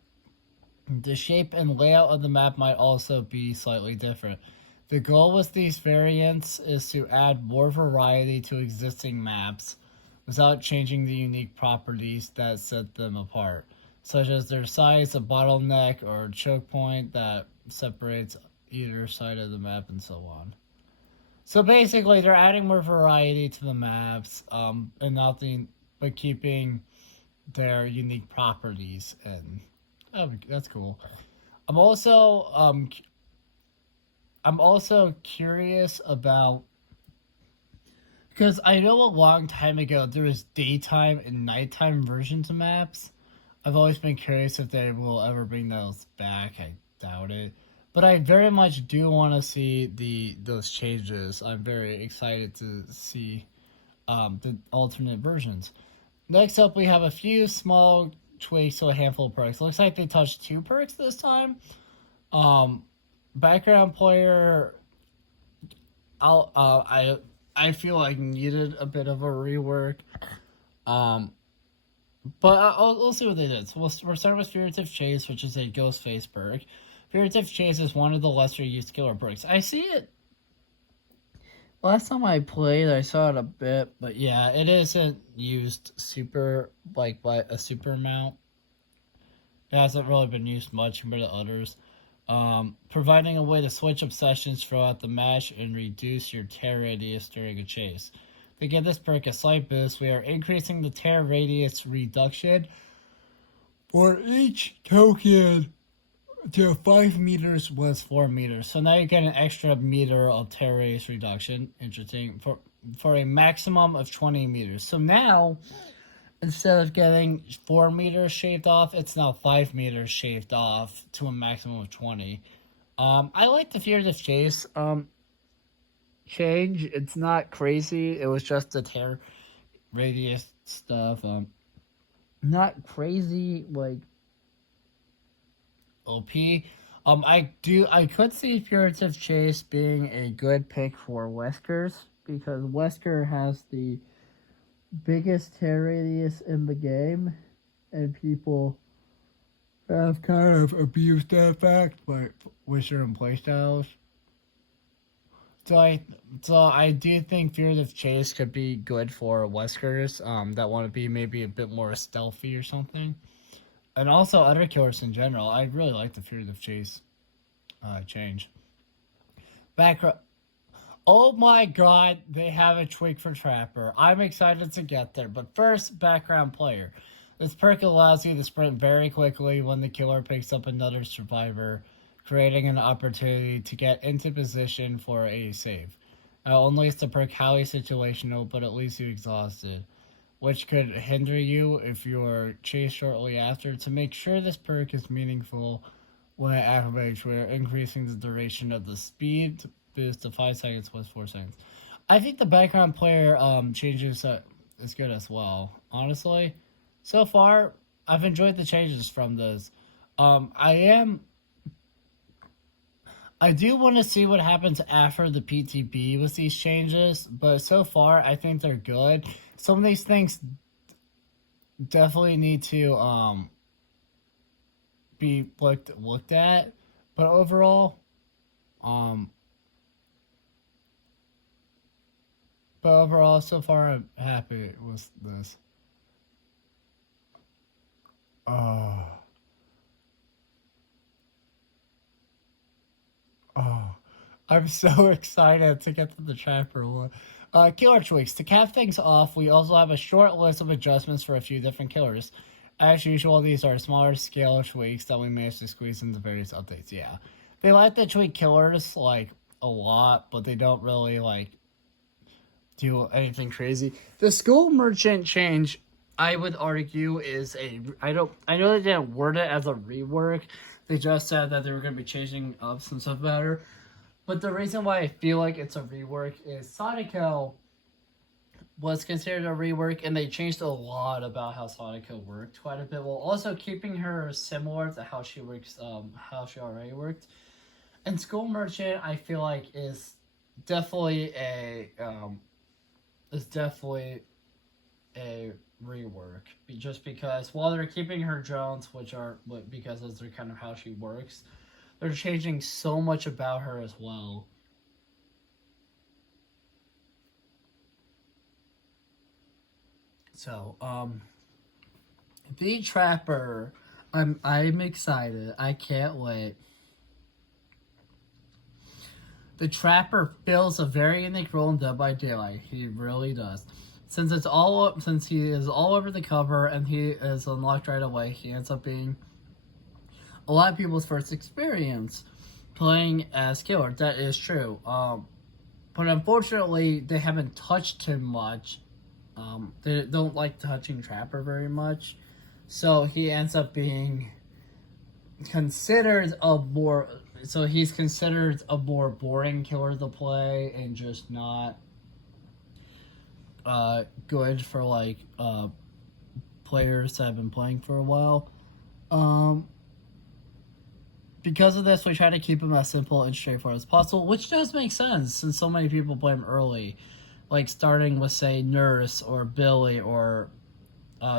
The shape and layout of the map might also be slightly different. The goal with these variants is to add more variety to existing maps without changing the unique properties that set them apart, such as their size, a bottleneck, or a choke point that separates either side of the map, and so on. So basically, they're adding more variety to the maps, and nothing but keeping their unique properties, and that's cool. I'm also um, I'm also curious about because I know a long time ago there was daytime and nighttime versions of maps. I've always been curious if they will ever bring those back. I doubt it. But I very much do want to see those changes. I'm very excited to see the alternate versions. Next up, we have a few small tweaks to a handful of perks. Looks like they touched 2 perks this time. Um, background player, I'll I feel like needed a bit of a rework. Um, but we'll see what they did. So we're starting with Figurative Chase, which is a ghost face perk. Figurative Chase is one of the lesser used killer perks. I see it. Last time I played, I saw it a bit, but yeah, it isn't used super, like, by a super amount. It hasn't really been used much compared to others. Providing a way to switch obsessions throughout the match and reduce your tear radius during a chase. To give this perk a slight boost, we are increasing the tear radius reduction for each token to 5 meters was 4 meters. So now you get an extra meter of tear radius reduction. Interesting. For a maximum of 20 meters. So now, instead of getting 4 meters shaved off, it's now 5 meters shaved off to a maximum of 20. I like the Figurative Chase change. It's not crazy. It was just the tear radius stuff. Not crazy, like, OP. I could see Figurative Chase being a good pick for Weskers because Wesker has the biggest tear radius in the game, and people have kind of abused that fact by with certain playstyles. So I do think Figurative Chase could be good for Weskers that want to be maybe a bit more stealthy or something. And also other killers in general. I really like the Figurative Chase change. Background. Oh my god, they have a tweak for Trapper. I'm excited to get there. But first, background player. This perk allows you to sprint very quickly when the killer picks up another survivor, creating an opportunity to get into position for a save. Not only is the perk highly situational, but it leaves you exhausted, which could hinder you if you are chased shortly after. To make sure this perk is meaningful when it activates, we're increasing the duration of the speed to boost to 5 seconds plus 4 seconds. I think the background player changes is good as well. Honestly, so far I've enjoyed the changes from this. I do want to see what happens after the PTB with these changes, but so far I think they're good. Some of these things definitely need to be looked at, but overall, um, so far I'm happy with this. Oh, oh, I'm so excited to get to the chapter one. Killer tweaks. To cap things off, we also have a short list of adjustments for a few different killers. As usual, these are smaller scale tweaks that we managed to squeeze into various updates. Yeah, they like to tweak killers like a lot, but they don't really like do anything crazy. The school merchant change, I would argue, is I know they didn't word it as a rework. They just said that they were going to be changing up some stuff better. But the reason why I feel like it's a rework is Sonico was considered a rework, and they changed a lot about how Sonico worked quite a bit, while also keeping her similar to how she works, how she already worked. And School Merchant, I feel like, is definitely a rework, just because while they're keeping her drones, because those are kind of how she works, they're changing so much about her as well. So, the Trapper, I'm excited. I can't wait. The Trapper fills a very unique role in Dead by Daylight. He really does. Since he is all over the cover and he is unlocked right away, he ends up being a lot of people's first experience playing as Killer. That is true. But unfortunately, they haven't touched him much. They don't like touching Trapper very much. So he ends up being considered a more... So he's considered a more boring killer to play and just not good for, like, players that have been playing for a while. Because of this, we try to keep him as simple and straightforward as possible, which does make sense since so many people play him early. Like, starting with, say, Nurse or Billy or...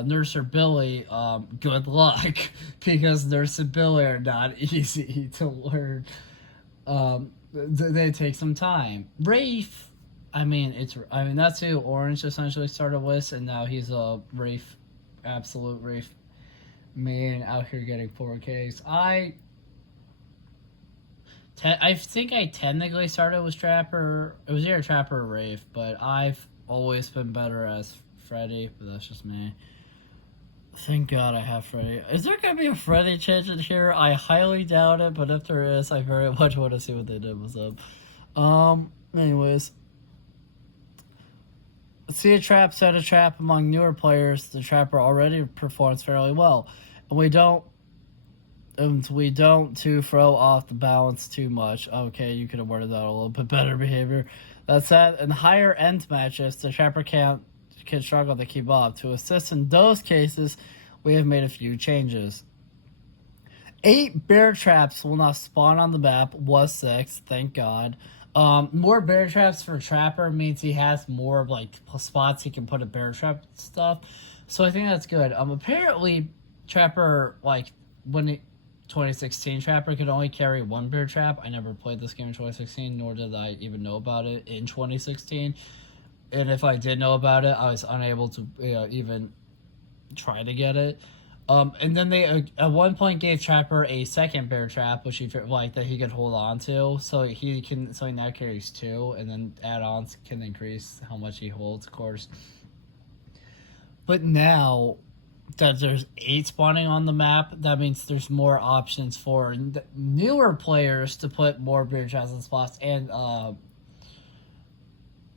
Nurse or Billy, good luck, because Nurse and Billy are not easy to learn. They take some time. Rafe, that's who Orange essentially started with, and now he's a Rafe, absolute Rafe man out here getting 4Ks. I think I technically started with Trapper. It was either Trapper or Rafe, but I've always been better as Freddy, but that's just me. Thank God I have Freddy. Is there going to be a Freddy change in here? I highly doubt it, but if there is, I very much want to see what they did with them. Anyways. See a trap, set a trap among newer players. The Trapper already performs fairly well. And we don't to throw off the balance too much. Okay, you could have worded that a little bit better behavior. That said, in higher end matches, the Trapper can struggle to keep up. To assist in those cases, we have made a few changes. 8 bear traps will not spawn on the map. Was 6, thank God. More bear traps for Trapper means he has more like spots he can put a bear trap stuff. So I think that's good. Apparently Trapper, like, 2016 Trapper could only carry 1 bear trap. I never played this game in 2016, nor did I even know about it in 2016. And if I did know about it, I was unable to even try to get it. And then they at one point gave Trapper a second bear trap, which he that he could hold on to, so he now carries 2, and then add-ons can increase how much he holds, of course. But now that there's 8 spawning on the map, that means there's more options for newer players to put more bear traps in spots and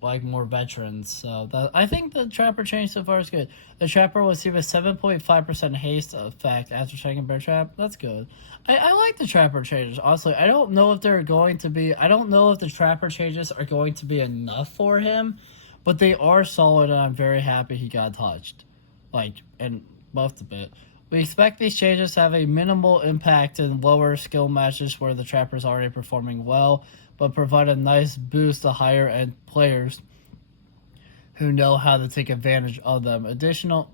like more veterans. So I think the Trapper change so far is good. The Trapper will receive a 7.5% haste effect after checking bear trap. That's good. I like the Trapper changes. Honestly, I don't know if the Trapper changes are going to be enough for him, but they are solid, and I'm very happy he got touched. And buffed a bit. We expect these changes to have a minimal impact in lower skill matches where the Trapper is already performing well, but provide a nice boost to higher end players who know how to take advantage of them. Additional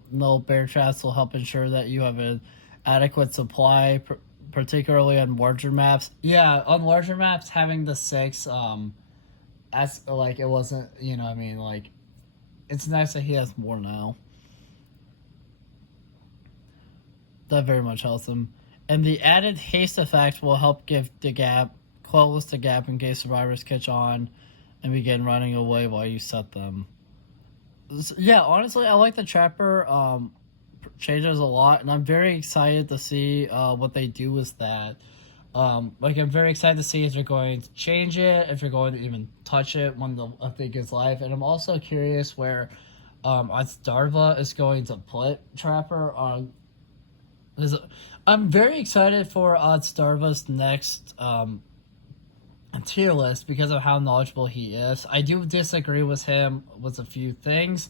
bear traps will help ensure that you have an adequate supply, particularly on larger maps. Yeah, on larger maps, having the 6, as like it wasn't, it's nice that he has more now. That very much helps him. And the added haste effect will help close the gap in case survivors catch on and begin running away while you set them. Yeah, honestly, I like the Trapper changes a lot, and I'm very excited to see what they do with that. I'm very excited to see if they're going to change it, if they're going to even touch it when the update gets live. And I'm also curious where Starva is going to put Trapper on. I'm very excited for Starva's next tier list because of how knowledgeable he is. I do disagree with him with a few things,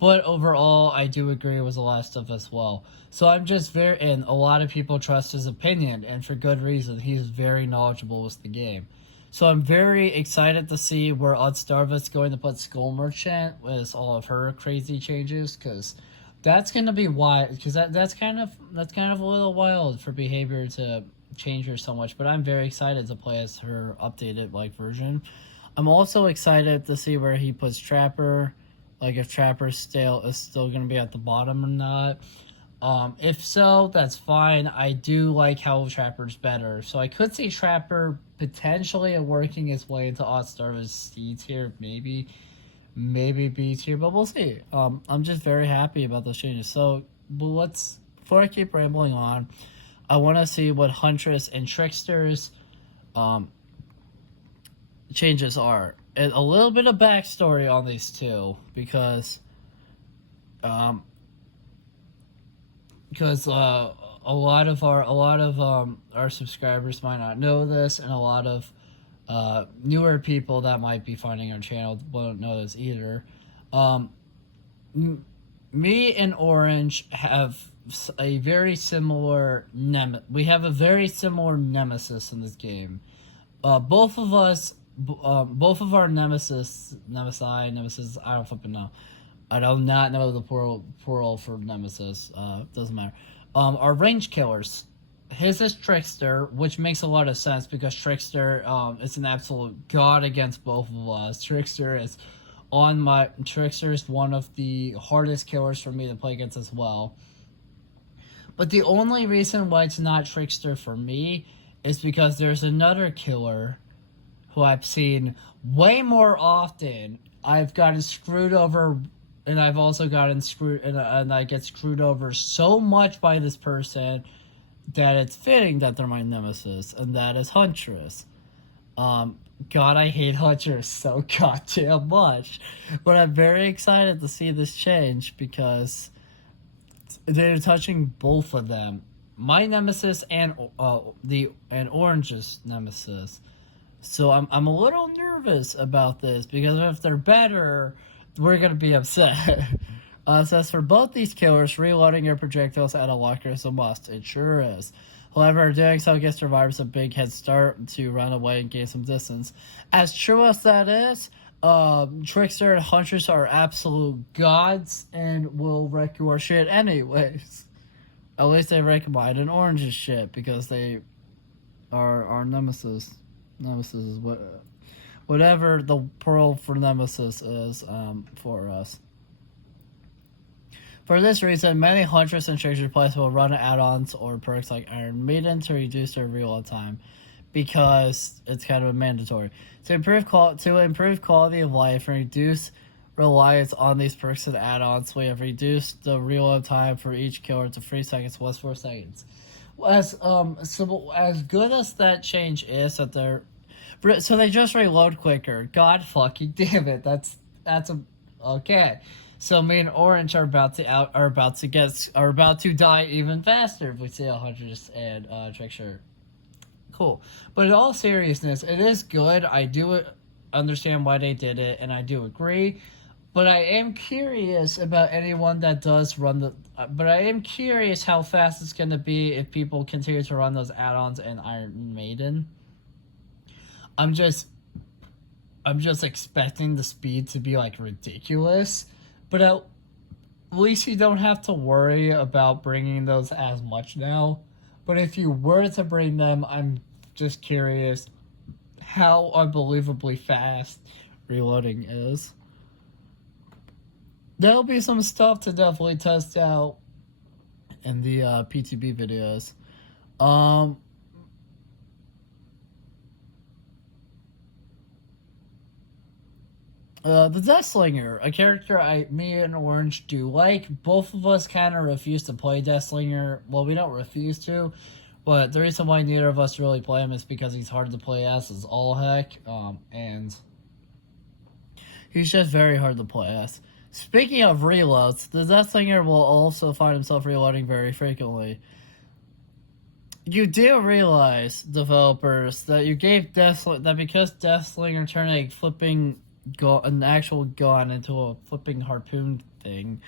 but overall, I do agree with a lot of stuff as well. So I'm just and a lot of people trust his opinion, and for good reason. He's very knowledgeable with the game. So I'm very excited to see where Starva's going to put Skull Merchant with all of her crazy changes, because that's going to be wild, because that's kind of a little wild for behavior to change her so much. But I'm very excited to play as her updated version. I'm also excited to see where he puts Trapper, if Trapper is still going to be at the bottom or not. If so, that's fine. I do like how Trapper's better, so I could see Trapper potentially working his way into Starva's C tier, maybe B tier, but we'll see. I'm just very happy about those changes. So, before I keep rambling on, I want to see what Huntress and Trickster's changes are. And a little bit of backstory on these two, because a lot of our subscribers might not know this, and a lot of newer people that might be finding our channel won't know this either. Me and Orange have a very similar we have a very similar nemesis in this game. Both of our nemesis, I don't fucking know. I do not know the plural for nemesis. Doesn't matter. Are range killers. His is Trickster, which makes a lot of sense because Trickster is an absolute god against both of us. Trickster is one of the hardest killers for me to play against as well. But the only reason why it's not Trickster for me is because there's another killer who I've seen way more often. I've gotten screwed over, and I've also gotten screwed, and I get screwed over so much by this person that it's fitting that they're my nemesis, and that is Huntress. God, I hate Huntress so goddamn much, but I'm very excited to see this change because they're touching both of them, my nemesis and Orange's nemesis. So I'm a little nervous about this because if they're better, we're gonna be upset. So as for both these killers, reloading your projectiles at a locker is a must. It sure is. However, doing so gives survivors a big head start to run away and gain some distance. As true as that is, Trickster and Huntress are absolute gods and will wreck your shit anyways. At least they wreck mine and Orange's shit because they are our nemesis. Nemesis is whatever the pearl for nemesis is for us. For this reason, many Huntress and Trickster players will run add-ons or perks like Iron Maiden to reduce their reload time, because it's kind of mandatory. To improve quality of life and reduce reliance on these perks and add-ons, we have reduced the reload time for each killer to 3 seconds was 4 seconds. As good as that change is, so they just reload quicker. God fucking damn it, that's okay. So me and Orange are about to die even faster if we see 100 and Trickster. Cool. But in all seriousness, it is good. I do understand why they did it, and I do agree. But I am curious about anyone that does run the. But I am curious how fast it's going to be if people continue to run those add-ons in Iron Maiden. I'm just, I'm just expecting the speed to be like ridiculous, but at least you don't have to worry about bringing those as much now. But if you were to bring them, I'm just curious how unbelievably fast reloading is. There'll be some stuff to definitely test out in the PTB videos. The Deathslinger, a character me and Orange do like. Both of us kind of refuse to play Deathslinger. Well, we don't refuse to, but the reason why neither of us really play him is because he's hard to play as all heck, and he's just very hard to play as. Speaking of reloads, the Deathslinger will also find himself reloading very frequently. You do realize, developers, that you gave that because Deathslinger turned a flipping an actual gun into a flipping harpoon thing.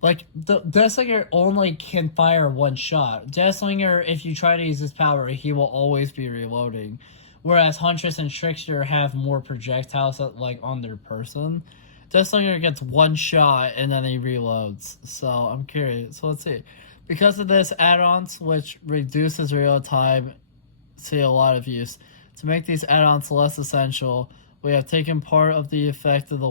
Like, the Deathslinger only can fire one shot. Deathslinger, if you try to use his power, he will always be reloading. Whereas Huntress and Trickster have more projectiles like on their person. Deathslinger gets one shot and then he reloads. So I'm curious. So let's see. Because of this, add-ons which reduces reload time see a lot of use. To make these add-ons less essential, we have taken part of the effect of the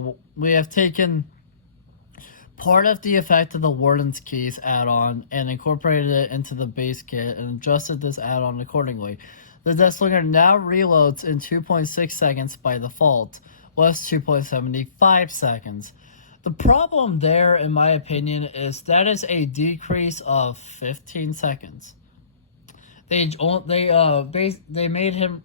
Warden's Keys add-on and incorporated it into the base kit and adjusted this add-on accordingly. The Deathslinger now reloads in 2.6 seconds by default, was 2.75 seconds. The problem there, in my opinion, is that is a decrease of 15 seconds. They made him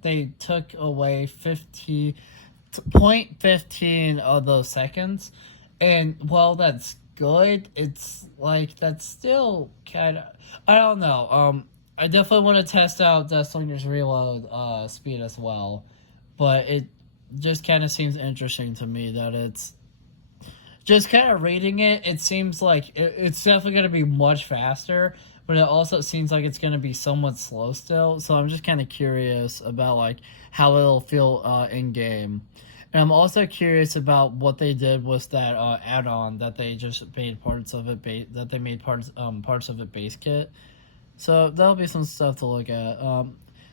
they took away 0.15 of those seconds, and while that's good, it's like that's still kind of, I don't know. I definitely want to test out Deathslinger's reload speed as well, but it just kind of seems interesting to me that it's just kind of reading it. It seems like it's definitely going to be much faster, but it also seems like it's going to be somewhat slow still. So I'm just kind of curious about like how it'll feel in game. And I'm also curious about what they did with that add-on that they just made parts of it parts of it base kit. So that'll be some stuff to look at.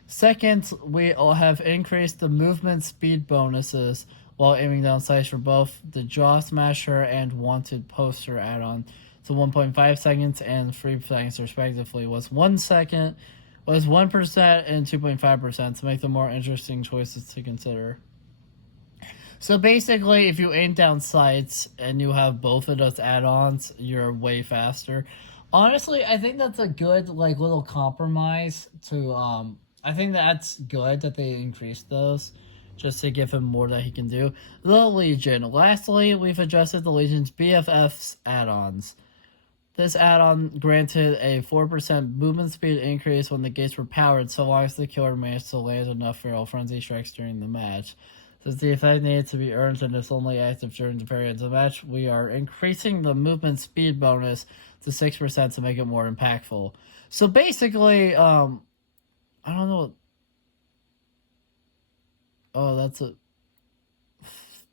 Second, we all have increased the movement speed bonuses while aiming down sights for both the Jaw Smasher and Wanted Poster add-on to 1.5 seconds and 3 seconds respectively. Was 1 second, was 1% and 2.5% to make them more interesting choices to consider. So basically, if you aim down sights and you have both of those add-ons, you're way faster. Honestly, I think that's a good like little compromise to I think that's good that they increased those just to give him more that he can do. The Legion. Lastly, we've adjusted the Legion's BFF's add-ons. This add-on granted a 4% movement speed increase when the gates were powered, so long as the killer managed to land enough feral frenzy strikes during the match. Since the effect needed to be earned and is only active during the periods of the match, we are increasing the movement speed bonus to 6% to make it more impactful. So basically, I don't know. Oh, that's a...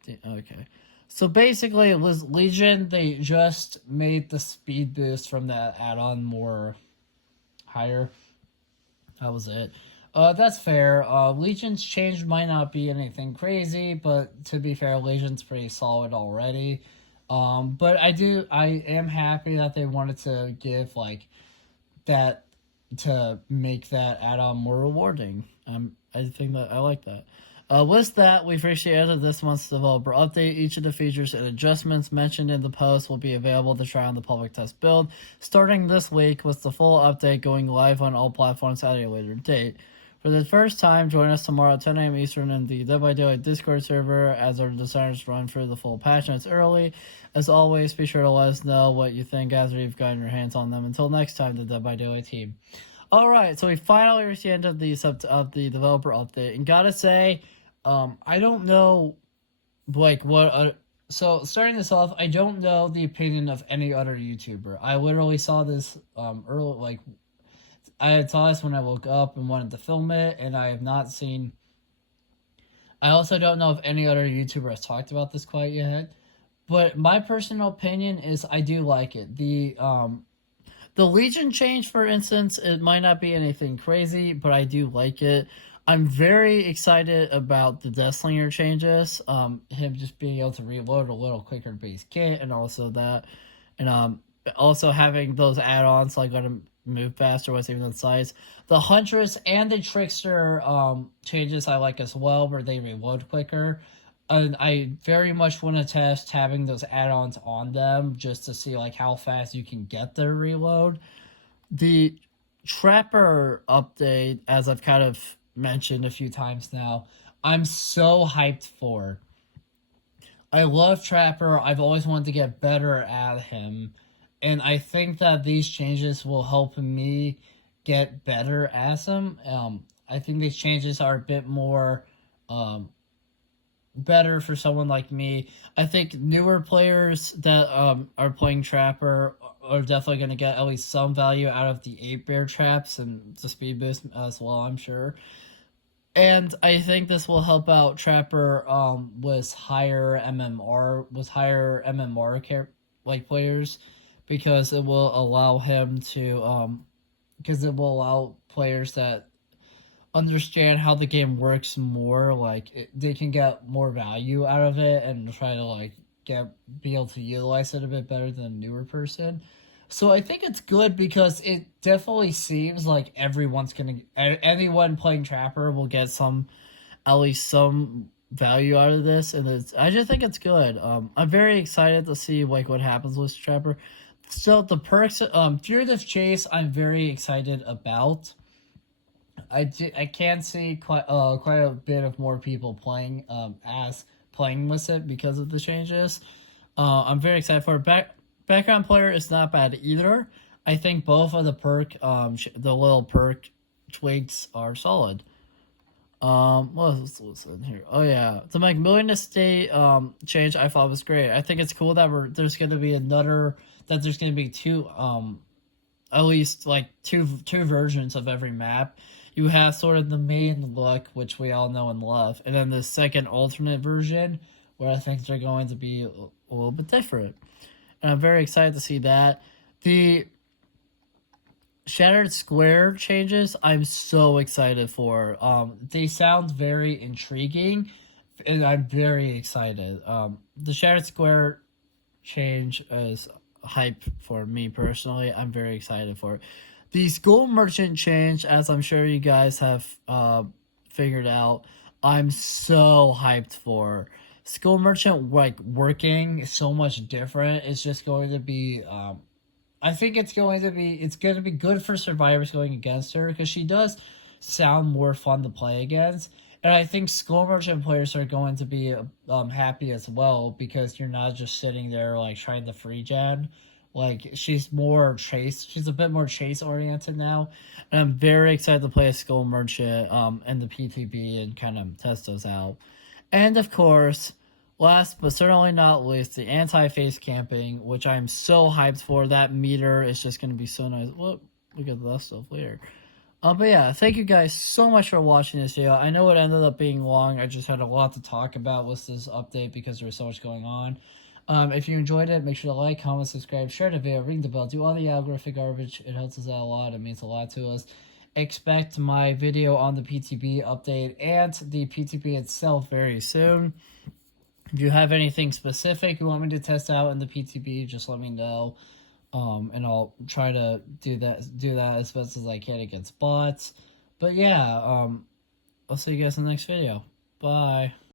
Okay. So basically, with Legion, they just made the speed boost from that add-on more higher. That was it. That's fair. Legion's change might not be anything crazy, but to be fair, Legion's pretty solid already. But I am happy that they wanted to give, like, that, to make that add-on more rewarding. I think that I like that. With that, we've reached the end of this month's developer update. Each of the features and adjustments mentioned in the post will be available to try on the public test build starting this week, with the full update going live on all platforms at a later date. For the first time, join us tomorrow at 10 a.m. Eastern in the Dead by Daylight Discord server as our designers run through the full patch notes early. As always, be sure to let us know what you think after you've gotten your hands on them. Until next time, the Dead by Daylight team. Alright, so we finally reached the end of the developer update, and gotta say, I don't know, like, what So starting this off, I don't know the opinion of any other YouTuber. I literally saw this early, like I saw this when I woke up and wanted to film it, and I have not seen. I also don't know if any other YouTuber has talked about this quite yet. But my personal opinion is I do like it. The Legion change, for instance, it might not be anything crazy, but I do like it. I'm very excited about the Deathslinger changes. Him just being able to reload a little quicker base kit, and also that, and also having those add-ons like let him move faster with even the size. The Huntress and the Trickster changes I like as well, where they reload quicker. And I very much want to test having those add-ons on them just to see like how fast you can get their reload. The Trapper update, as I've kind of mentioned a few times now, I'm so hyped for. I love Trapper. I've always wanted to get better at him. And I think that these changes will help me get better as him. I think these changes are a bit more better for someone like me. I think newer players that are playing Trapper are definitely going to get at least some value out of the 8-bear traps and the speed boost as well, I'm sure. And I think this will help out Trapper with higher MMR like players, because it will allow him to because it will allow players that understand how the game works more, they can get more value out of it and try to be able to utilize it a bit better than a newer person. So I think it's good because it definitely seems like anyone playing Trapper will get at least some value out of this, and I just think it's good. I'm very excited to see what happens with Trapper. So the perks, Furious Chase, I'm very excited about. I can see quite a bit of more people playing with it because of the changes. I'm very excited for it. Background player is not bad either. I think both of the the little perk tweaks are solid. Let's listen here. Oh yeah, the Macmillan Estate change I thought was great. I think it's cool that there's going to be two at least two versions of every map. You have sort of the main look, which we all know and love, and then the second alternate version, where I think they're going to be a little bit different. And I'm very excited to see that. The Shattered Square changes, I'm so excited for. They sound very intriguing, and I'm very excited. The Shattered Square change is hype for me personally. I'm very excited for it. The School Merchant change, as I'm sure you guys have figured out, I'm so hyped for. School Merchant working is so much different. It's just going to be I think it's going to be good for survivors going against her, because she does sound more fun to play against. And I think School Merchant players are going to be happy as well, because you're not just sitting there trying to free gen. She's a bit more chase oriented now, and I'm very excited to play a Skull Merchant and the PTB and kind of test those out. And of course, last but certainly not least, the anti-face camping, which I am so hyped for. That meter is just going to be so nice. Look at that stuff later. But yeah, thank you guys so much for watching this video. I know it ended up being long. I just had a lot to talk about with this update because there was so much going on. If you enjoyed it, make sure to like, comment, subscribe, share the video, ring the bell, do all the algorithmic garbage. It helps us out a lot. It means a lot to us. Expect my video on the PTB update and the PTB itself very soon. If you have anything specific you want me to test out in the PTB, just let me know. And I'll try to do that as best as I can against bots. But yeah, I'll see you guys in the next video. Bye.